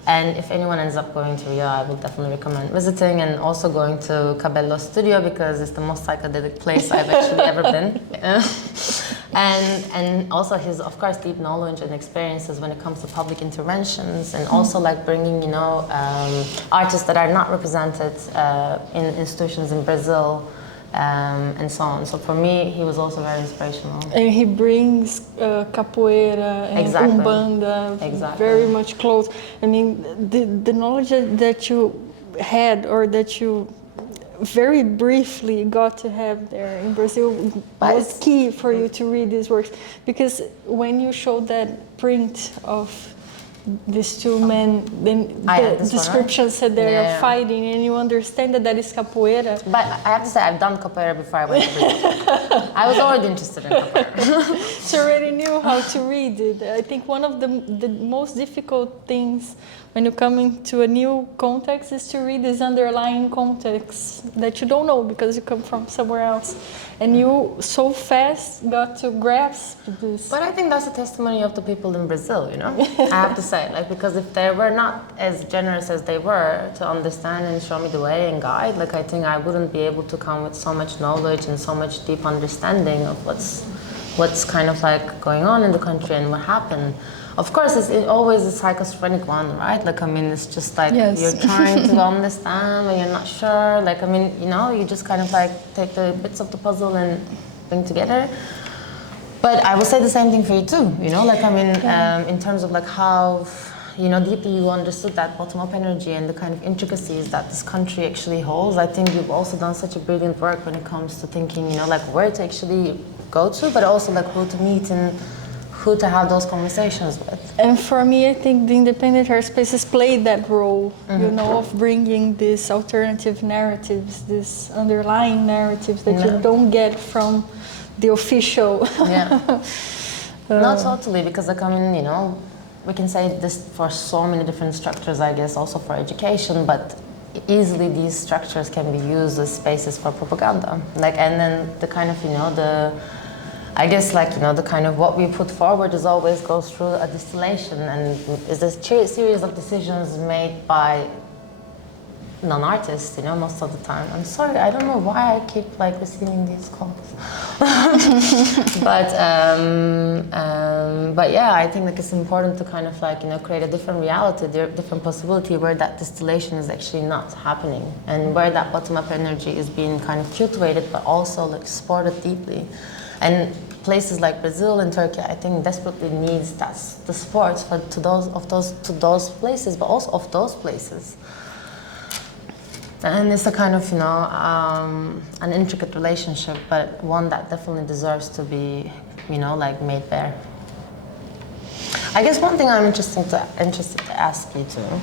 And if anyone ends up going to Rio, I would definitely recommend visiting, and also going to Cabello's studio because it's the most psychedelic place I've actually ever been. And also his, of course, deep knowledge and experiences when it comes to public interventions, and also like bringing, you know, artists that are not represented in institutions in Brazil, and so on. So for me, he was also very inspirational. And he brings capoeira and umbanda very much close. I mean, the knowledge that you had, or that you very briefly got to have there in Brazil, was key for you to read these works. Because when you showed that print of these two men, then the description said they are fighting, and you understand that is capoeira. But I have to say, I've done capoeira before I went to Brazil. I was already interested in capoeira. So you already knew how to read it. I think one of the most difficult things when you come into a new context is to read this underlying context that you don't know because you come from somewhere else. And you so fast got to grasp this. But I think that's a testimony of the people in Brazil, you know? I have to say, like, because if they were not as generous as they were to understand and show me the way and guide, like, I think I wouldn't be able to come with so much knowledge and so much deep understanding of what's kind of like going on in the country and what happened. Of course, it's always a psychoschizophrenic one, right? Like, I mean, it's just like you're trying to understand and you're not sure. Like, I mean, you know, you just kind of like take the bits of the puzzle and bring together. But I will say the same thing for you too, you know? Like, I mean, in terms of like how, you know, deeply you understood that bottom-up energy and the kind of intricacies that this country actually holds. I think you've also done such a brilliant work when it comes to thinking, you know, like where to actually go to, but also like who to meet and who to have those conversations with. And for me, I think the independent art spaces played that role, you know, of bringing these alternative narratives, these underlying narratives that you don't get from the official. Not totally, because like, I mean, you know, we can say this for so many different structures, I guess, also for education, but easily these structures can be used as spaces for propaganda. Like, and then the kind of, you know, I guess, like, you know, the kind of what we put forward is always goes through a distillation and is a series of decisions made by non-artists, you know, most of the time. I'm sorry, I don't know why I keep like receiving these calls. but yeah, I think like it's important to kind of like, you know, create a different reality, different possibility where that distillation is actually not happening and where that bottom-up energy is being kind of cultivated but also like exported deeply. And places like Brazil and Turkey, I think, desperately needs the support to those places, but also of those places. And it's a kind of, you know, an intricate relationship, but one that definitely deserves to be, you know, like made bare. I guess one thing I'm interested to ask you too,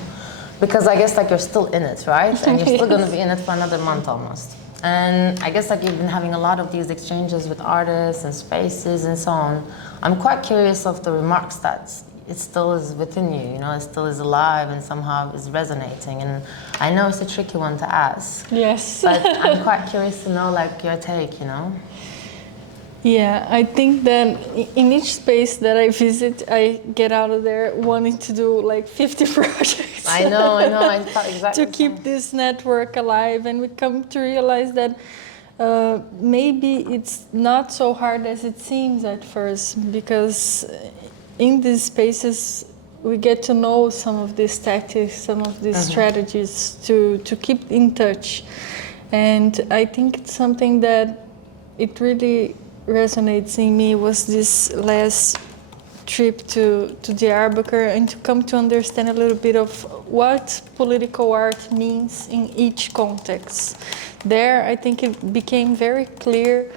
because I guess like you're still in it, right? And you're still going to be in it for another month almost. And I guess like you've been having a lot of these exchanges with artists and spaces and so on. I'm quite curious of the remarks that it still is within you, you know, it still is alive and somehow is resonating. And I know it's a tricky one to ask. Yes. But I'm quite curious to know like your take, you know? Yeah, I think that in each space that I visit, I get out of there wanting to do like 50 projects. I know, I thought exactly. To keep this network alive, and we come to realize that maybe it's not so hard as it seems at first, because in these spaces we get to know some of these tactics, some of these strategies to keep in touch. And I think it's something that it really resonates in me was this last trip to Diyarbakır and to come to understand a little bit of what political art means in each context. There, I think it became very clear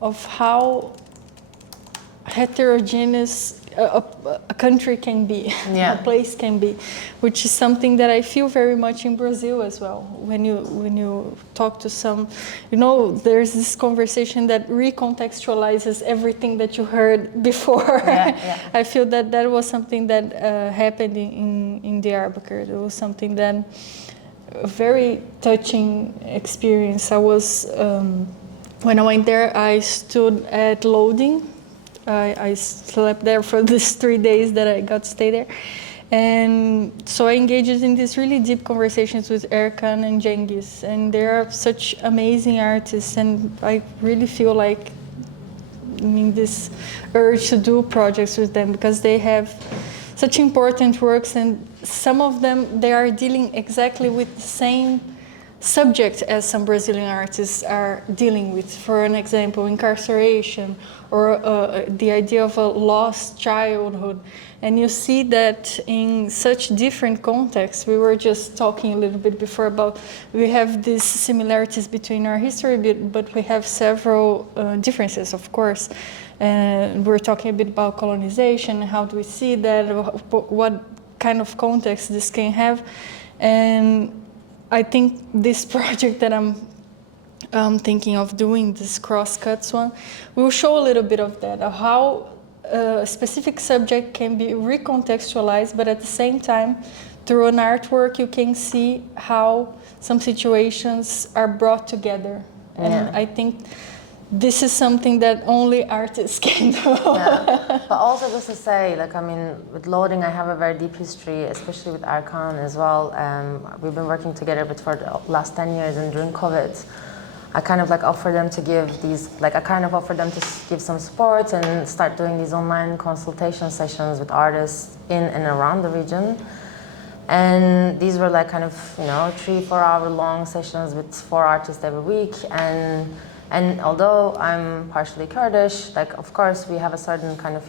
of how heterogeneous a country can be, Yeah. a place can be, which is something that I feel very much in Brazil as well. When you talk to some, there's this conversation that recontextualizes everything that you heard before. Yeah. I feel that was something that happened in Diyarbakır. It was something that a very touching experience. I was when I went there, I stood at loading. I slept there for these 3 days that I got to stay there. And so I engaged in these really deep conversations with Erkan and Cengiz. And they are such amazing artists. And I really feel like this urge to do projects with them because they have such important works. And some of them, they are dealing exactly with the same subject as some Brazilian artists are dealing with. For an example, incarceration or the idea of a lost childhood. And you see that in such different contexts. We were just talking a little bit before about we have these similarities between our history, but we have several differences, of course. And we're talking a bit about colonization, how do we see that, what kind of context this can have. And I think this project that I'm thinking of doing, this cross-cuts one, will show a little bit of that, of how a specific subject can be recontextualized, but at the same time, through an artwork, you can see how some situations are brought together. And I think this is something that only artists can do. Yeah. But also just to say, with loading, I have a very deep history, especially with Erkan as well. We've been working together for the last 10 years, and during COVID, I kind of offer them to give these, give some support and start doing these online consultation sessions with artists in and around the region. And these were 3-4 hour long sessions with 4 artists every week. And although I'm partially Kurdish, of course we have a certain kind of,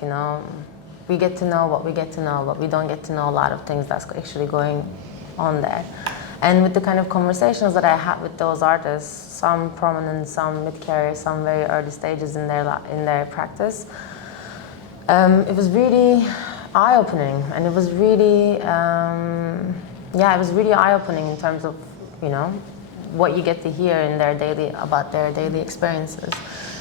we get to know what we get to know, but we don't get to know a lot of things that's actually going on there. And with the kind of conversations that I had with those artists, some prominent, some mid-career, some very early stages in their practice, it was really eye-opening, and it was really, it was really eye-opening in terms of, what you get to hear about their daily experiences.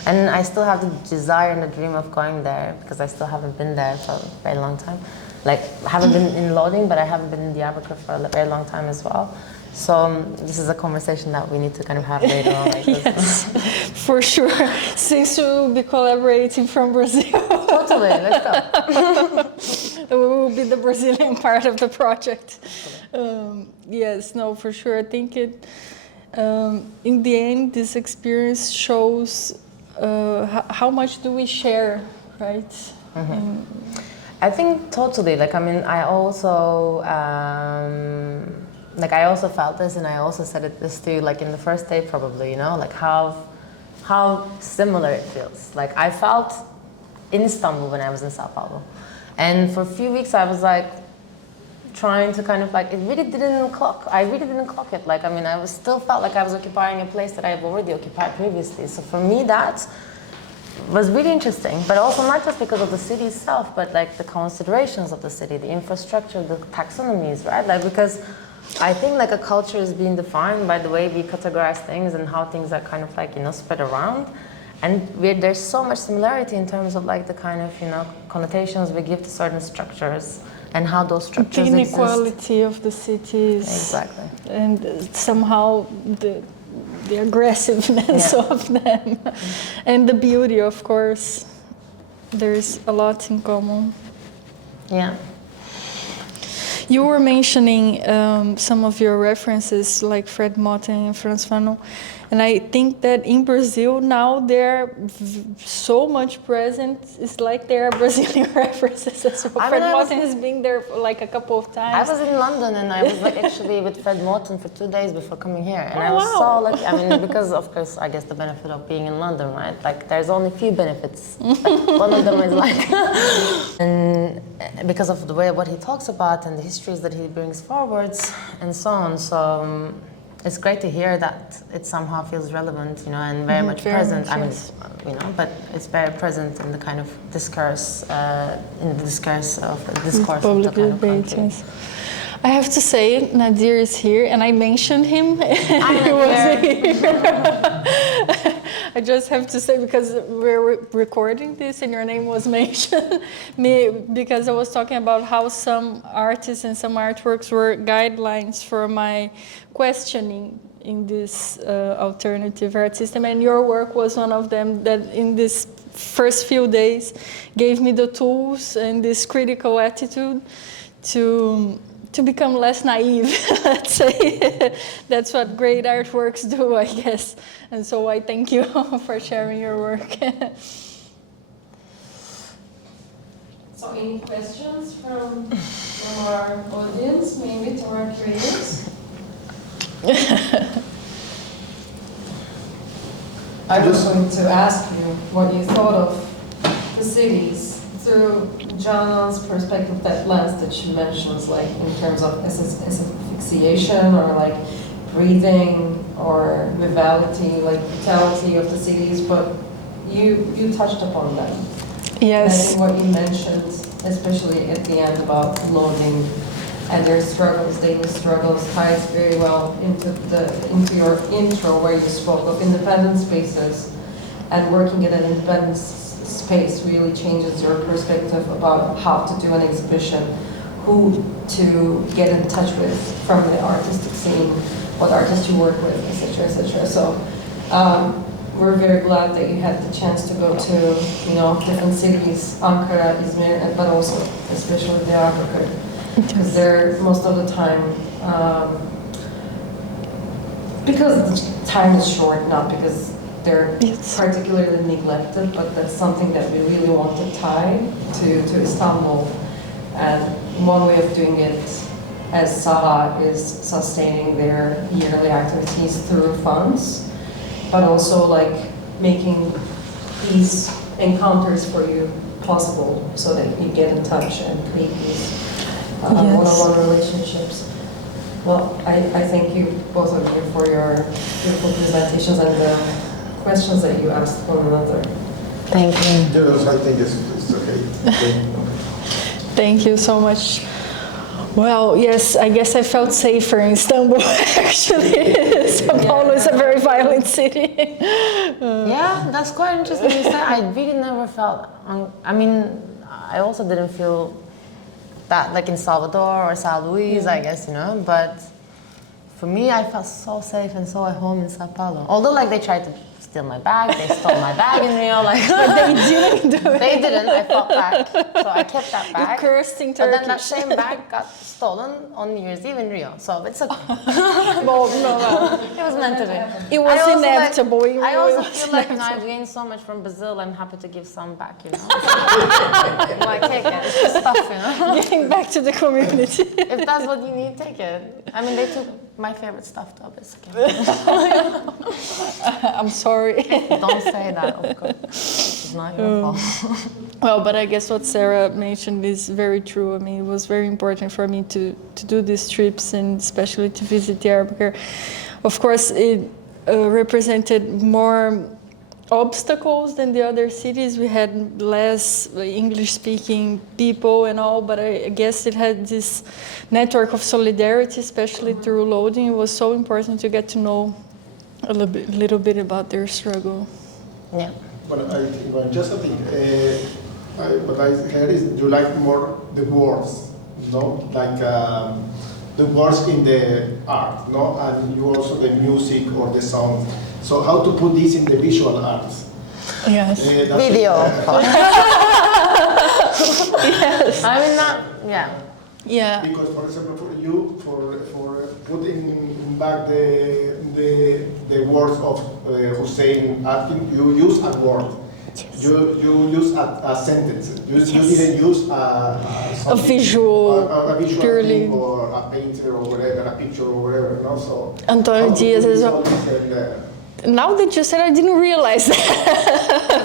And I still have the desire and the dream of going there because I still haven't been there for a very long time. I haven't been in loading, but I haven't been in Diyarbakır for a very long time as well. So this is a conversation that we need to kind of have later on. Yes, for sure. Since we'll be collaborating from Brazil. Totally, let's go. We will be the Brazilian part of the project. Yes, no, for sure. I think it, in the end, this experience shows how much do we share, right? Mm-hmm. I think totally. I also felt this, and I also said this to you, in the first day, probably. How similar it feels. I felt in Istanbul when I was in São Paulo, and for a few weeks I was trying to kind of it really didn't clock. I really didn't clock it. I still felt like I was occupying a place that I've already occupied previously. So for me, that was really interesting, but also not just because of the city itself, but the considerations of the city, the infrastructure, the taxonomies, right? Because I think a culture is being defined by the way we categorize things and how things are kind of spread around, and there's so much similarity in terms of the kind of connotations we give to certain structures and how those structures the inequality of the cities, exactly, and somehow the aggressiveness of them, and the beauty, of course. There's a lot in common. Yeah. You were mentioning some of your references, like Fred Moten and Frantz Fanon, And I think that in Brazil now they're so much present. It's like there are Brazilian references as well. Fred Morton has been there for like a couple of times. I was in London and I was like actually with Fred Morton for 2 days before coming here, and I was so lucky. I mean, because of course, I guess the benefit of being in London, right? Like, there's only few benefits. One of them is like, and because of the way what he talks about and the histories that he brings forwards and so on. So it's great to hear that it somehow feels relevant, you know, and very much present. Much, I mean, yes. you know, but it's very present in the kind of discourse, in the discourse of the discourse of the kind of country. Yes. I have to say, Nadir is here, and I mentioned him. He was here. I just have to say, because we're recording this and your name was mentioned, because I was talking about how some artists and some artworks were guidelines for my questioning in this alternative art system, and your work was one of them that in this first few days gave me the tools and this critical attitude to become less naive, let's say. That's what great artworks do, I guess. And so I thank you for sharing your work. So any questions from our audience, maybe to our curators? I was going to ask you what you thought of the cities through Janan's perspective, that lens that she mentions, like in terms of asphyxiation or like breathing or vitality, like vitality of the cities, but you touched upon them. Yes. And I think what you mentioned, especially at the end about loading and their struggles, daily struggles, ties very well into your intro where you spoke of independent spaces, and working in an independent space really changes your perspective about how to do an exhibition, who to get in touch with from the artistic scene, what artists you work with, etc., etc. So we're very glad that you had the chance to go to, you know, different cities, Ankara, Izmir, but also especially Diyarbakır, because they're most of the time, because the time is short, not because they're particularly neglected, but that's something that we really want to tie to Istanbul. And one way of doing it as SAHA is sustaining their yearly activities through funds, but also like making these encounters for you possible so that you get in touch and create these one-on-one relationships. Well, I thank you, both of you, for your beautiful presentations and the questions that you asked one another. Thank you. Yes, I think it's okay. Thank you so much. Well, yes, I guess I felt safer in Istanbul, actually. São Paulo is a very violent city. Yeah, that's quite interesting you say. I really never felt, I mean, I also didn't feel that like in Salvador or Sao Luis, I guess, you know, but for me, I felt so safe and so at home in Sao Paulo. Although like they tried to steal my bag, they stole my bag in Rio, like. But they didn't do it. They didn't, I fought back. So I kept that bag. You cursed in But Turkish. then that same bag got stolen on New Year's Eve in Rio, so it's okay. No. It was meant to be. It was inevitable. I also feel like, you know, I've gained so much from Brazil, I'm happy to give some back, you know. Like, take it, it's just stuff, you know. Getting back to the community. If that's what you need, take it. I mean, they took my favorite stuff too, but it's okay. I'm sorry. Don't say that, of course. It's not your fault. Well, but I guess what Sarah mentioned is very true. I mean, it was very important for me to do these trips, and especially to visit Diyarbakır. Of course, it represented more obstacles than the other cities. We had less English-speaking people and all, but I guess it had this network of solidarity, especially through loading. It was so important to get to know a little bit about their struggle. Yeah. But I think, well, just a thing, what I heard is you like more the words, no? Like the words in the art, no? And you also the music or the sound. So how to put this in the visual arts? Yes. Video. Yes. I mean, not, yeah. Yeah. Because, for example, for you, for putting back the the words of Hussein asking, you use a word. Yes. You use a sentence. You didn't use A visual, a visual purely. thing or a painter or whatever, a picture or whatever. You know? So Antonio how to Diaz put is this a- all this in, Now that you said, I didn't realize that.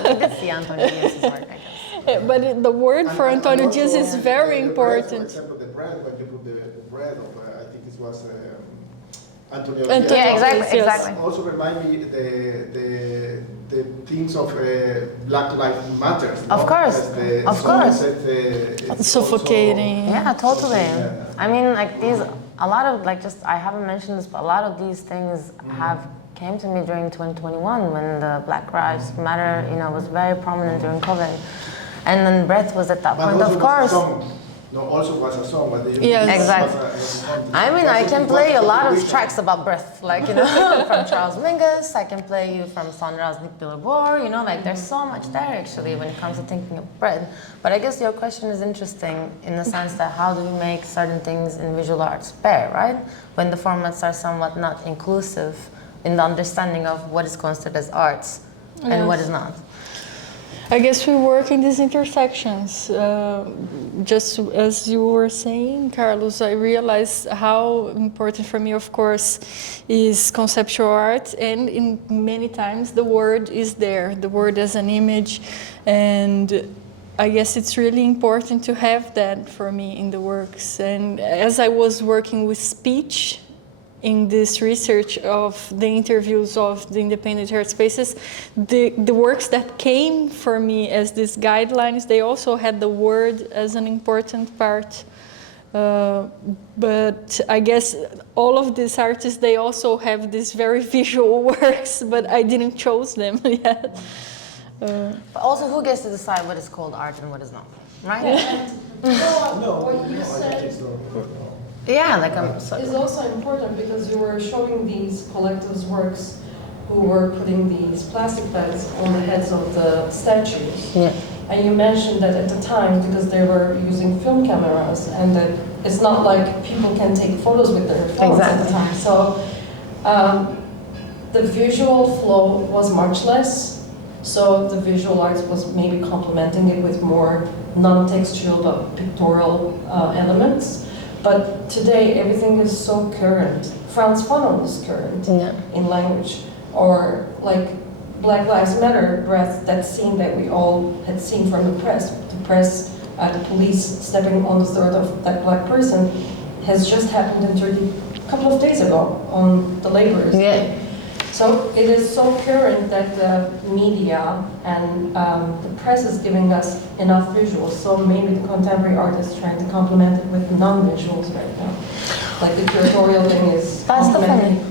We did see Antonio Diaz's work, I guess. But the word for and Antonio also Diaz is the very bread, important. For example, the bread, when you put the bread of, I think it was Antonio Antonio Diaz. Yeah, exactly, Yes. exactly. Also remind me the things of Black Lives Matter. Of course, of course. Suffocating. Yeah, totally. Yeah. I mean, like these, a lot of like just I haven't mentioned this, but a lot of these things have came to me during 2021 when the Black Lives Matter, you know, was very prominent during COVID, and then Breath was at that But point, also of was a course. song. No, also was a song. But Yes. Exactly. I mean, I can play a lot of tracks about breath, like, you know, from Charles Mingus. I can play you from Sandra's Nick de Labor, you know, like there's so much there actually when it comes to thinking of breath. But I guess your question is interesting in the sense that how do we make certain things in visual arts fair, right? When the formats are somewhat not inclusive in the understanding of what is considered as arts and what is not. I guess we work in these intersections. Just as you were saying, Carlos, I realized how important for me, of course, is conceptual art, and in many times the word is there, the word as an image, and I guess it's really important to have that for me in the works. And as I was working with speech in this research of the interviews of the independent art spaces, the works that came for me as these guidelines, they also had the word as an important part. But I guess all of these artists, they also have these very visual works, but I didn't choose them yet. But also, who gets to decide what is called art and what is not, right? What you said Yeah, like I'm. is also important because you were showing these collectives' works who were putting these plastic bags on the heads of the statues. Yeah. And you mentioned that at the time, because they were using film cameras, and that it's not like people can take photos with their phones at the Exactly. time. So the visual flow was much less. So the visual arts was maybe complementing it with more non-textual but pictorial elements. But today everything is so current. Franz Fanon is current in language. Or like Black Lives Matter, Breath, that scene that we all had seen from the press, the police stepping on the throat of that black person, has just happened in Turkey a couple of days ago on the laborers. Yeah. So it is so current that the media and the press is giving us enough visuals. So maybe the contemporary art is trying to complement it with non-visuals right now. Like the curatorial thing is complementing.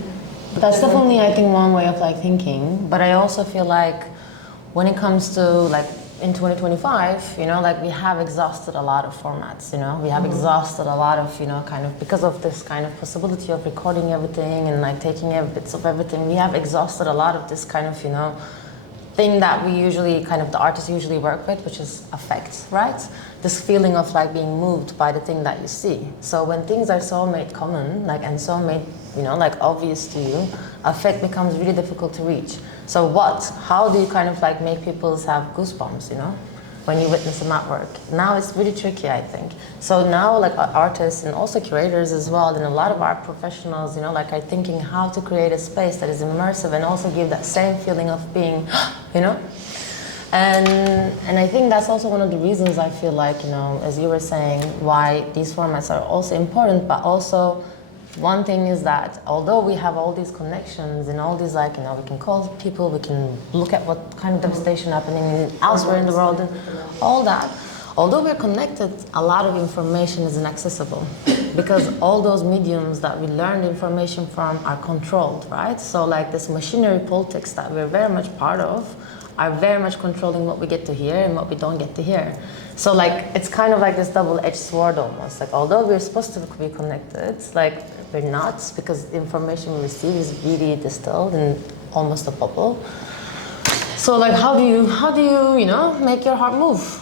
That's definitely, I think, one way of like thinking. But I also feel like when it comes to like in 2025, you know, like we have exhausted a lot of formats, you know, we have exhausted a lot of, you know, kind of because of this kind of possibility of recording everything and like taking bits of everything, we have exhausted a lot of this kind of, you know, thing that we usually kind of the artists usually work with, which is affect, right? This feeling of like being moved by the thing that you see. So when things are so made common, like and so made, you know, like obvious to you, affect becomes really difficult to reach. So how do you kind of like make people have goosebumps, you know, when you witness an artwork? Now it's really tricky, I think. So now like artists and also curators as well, and a lot of art professionals, you know, like are thinking how to create a space that is immersive and also give that same feeling of being, you know. And I think that's also one of the reasons I feel like, you know, as you were saying, why these formats are also important, but also one thing is that although we have all these connections and all these like, you know, we can call people, we can look at what kind of devastation happening elsewhere in the world and all that, although we're connected, a lot of information is inaccessible because all those mediums that we learned information from are controlled, right? So like this machinery politics that we're very much part of are very much controlling what we get to hear and what we don't get to hear. So like, it's kind of like this double-edged sword almost. Like, although we're supposed to be connected, like we're not, because the information we receive is really distilled in almost a bubble. So like, how do you, you know, make your heart move?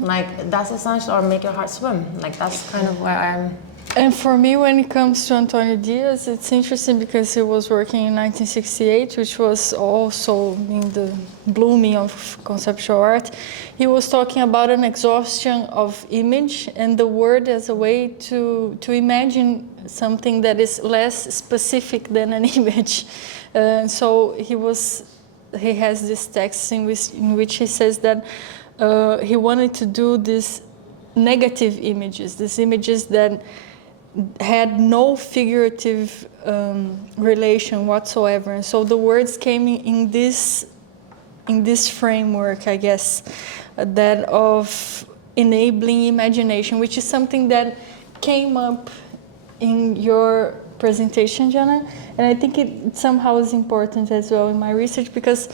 Like, that's essential, or make your heart swim. Like, that's kind of where I'm And for me, when it comes to Antonio Diaz, it's interesting because he was working in 1968, which was also in the blooming of conceptual art. He was talking about an exhaustion of image and the word as a way to imagine something that is less specific than an image. So he has this text in which he says that he wanted to do these negative images, these images that had no figurative relation whatsoever. And so the words came in this framework, I guess, that of enabling imagination, which is something that came up in your presentation, Jana, and I think it somehow is important as well in my research because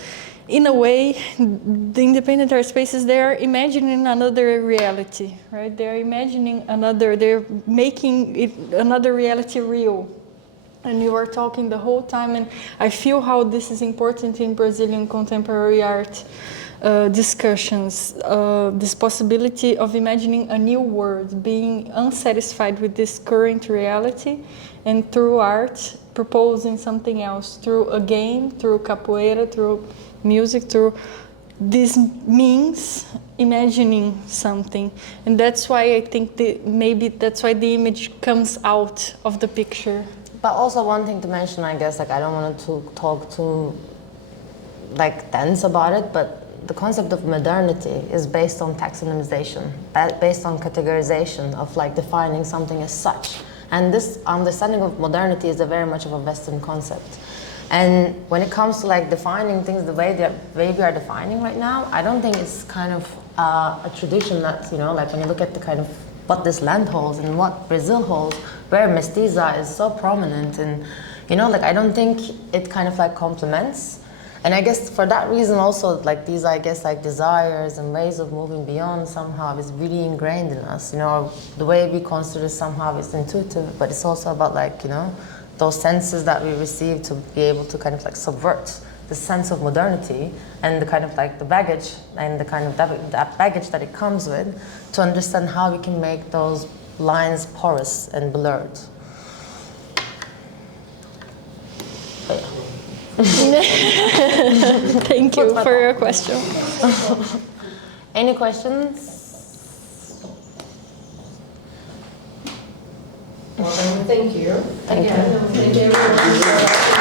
in a way, the independent art spaces, they're imagining another reality, right? They're imagining they're making another reality real. And you were talking the whole time, and I feel how this is important in Brazilian contemporary art discussions. This possibility of imagining a new world, being unsatisfied with this current reality, and through art, proposing something else, through a game, through capoeira, through music, through this means imagining something. And that's why I think maybe that's why the image comes out of the picture. But also one thing to mention, I guess, like I don't want to talk too like dense about it, but the concept of modernity is based on taxonomization, based on categorization of like defining something as such. And this understanding of modernity is very much of a Western concept. And when it comes to like defining things the way we are defining right now, I don't think it's kind of a tradition that, you know, like when you look at the kind of what this land holds and what Brazil holds, where mestiza is so prominent, and, you know, like I don't think it kind of like complements. And I guess for that reason also, like these, I guess, like desires and ways of moving beyond somehow is really ingrained in us. You know, the way we consider somehow is intuitive, but it's also about like, you know, those senses that we receive to be able to kind of like subvert the sense of modernity and the kind of like the baggage and the kind of that baggage that it comes with, to understand how we can make those lines porous and blurred. But yeah. Thank you for your question. Any questions? Well, thank you. Thank you. Thank you everyone.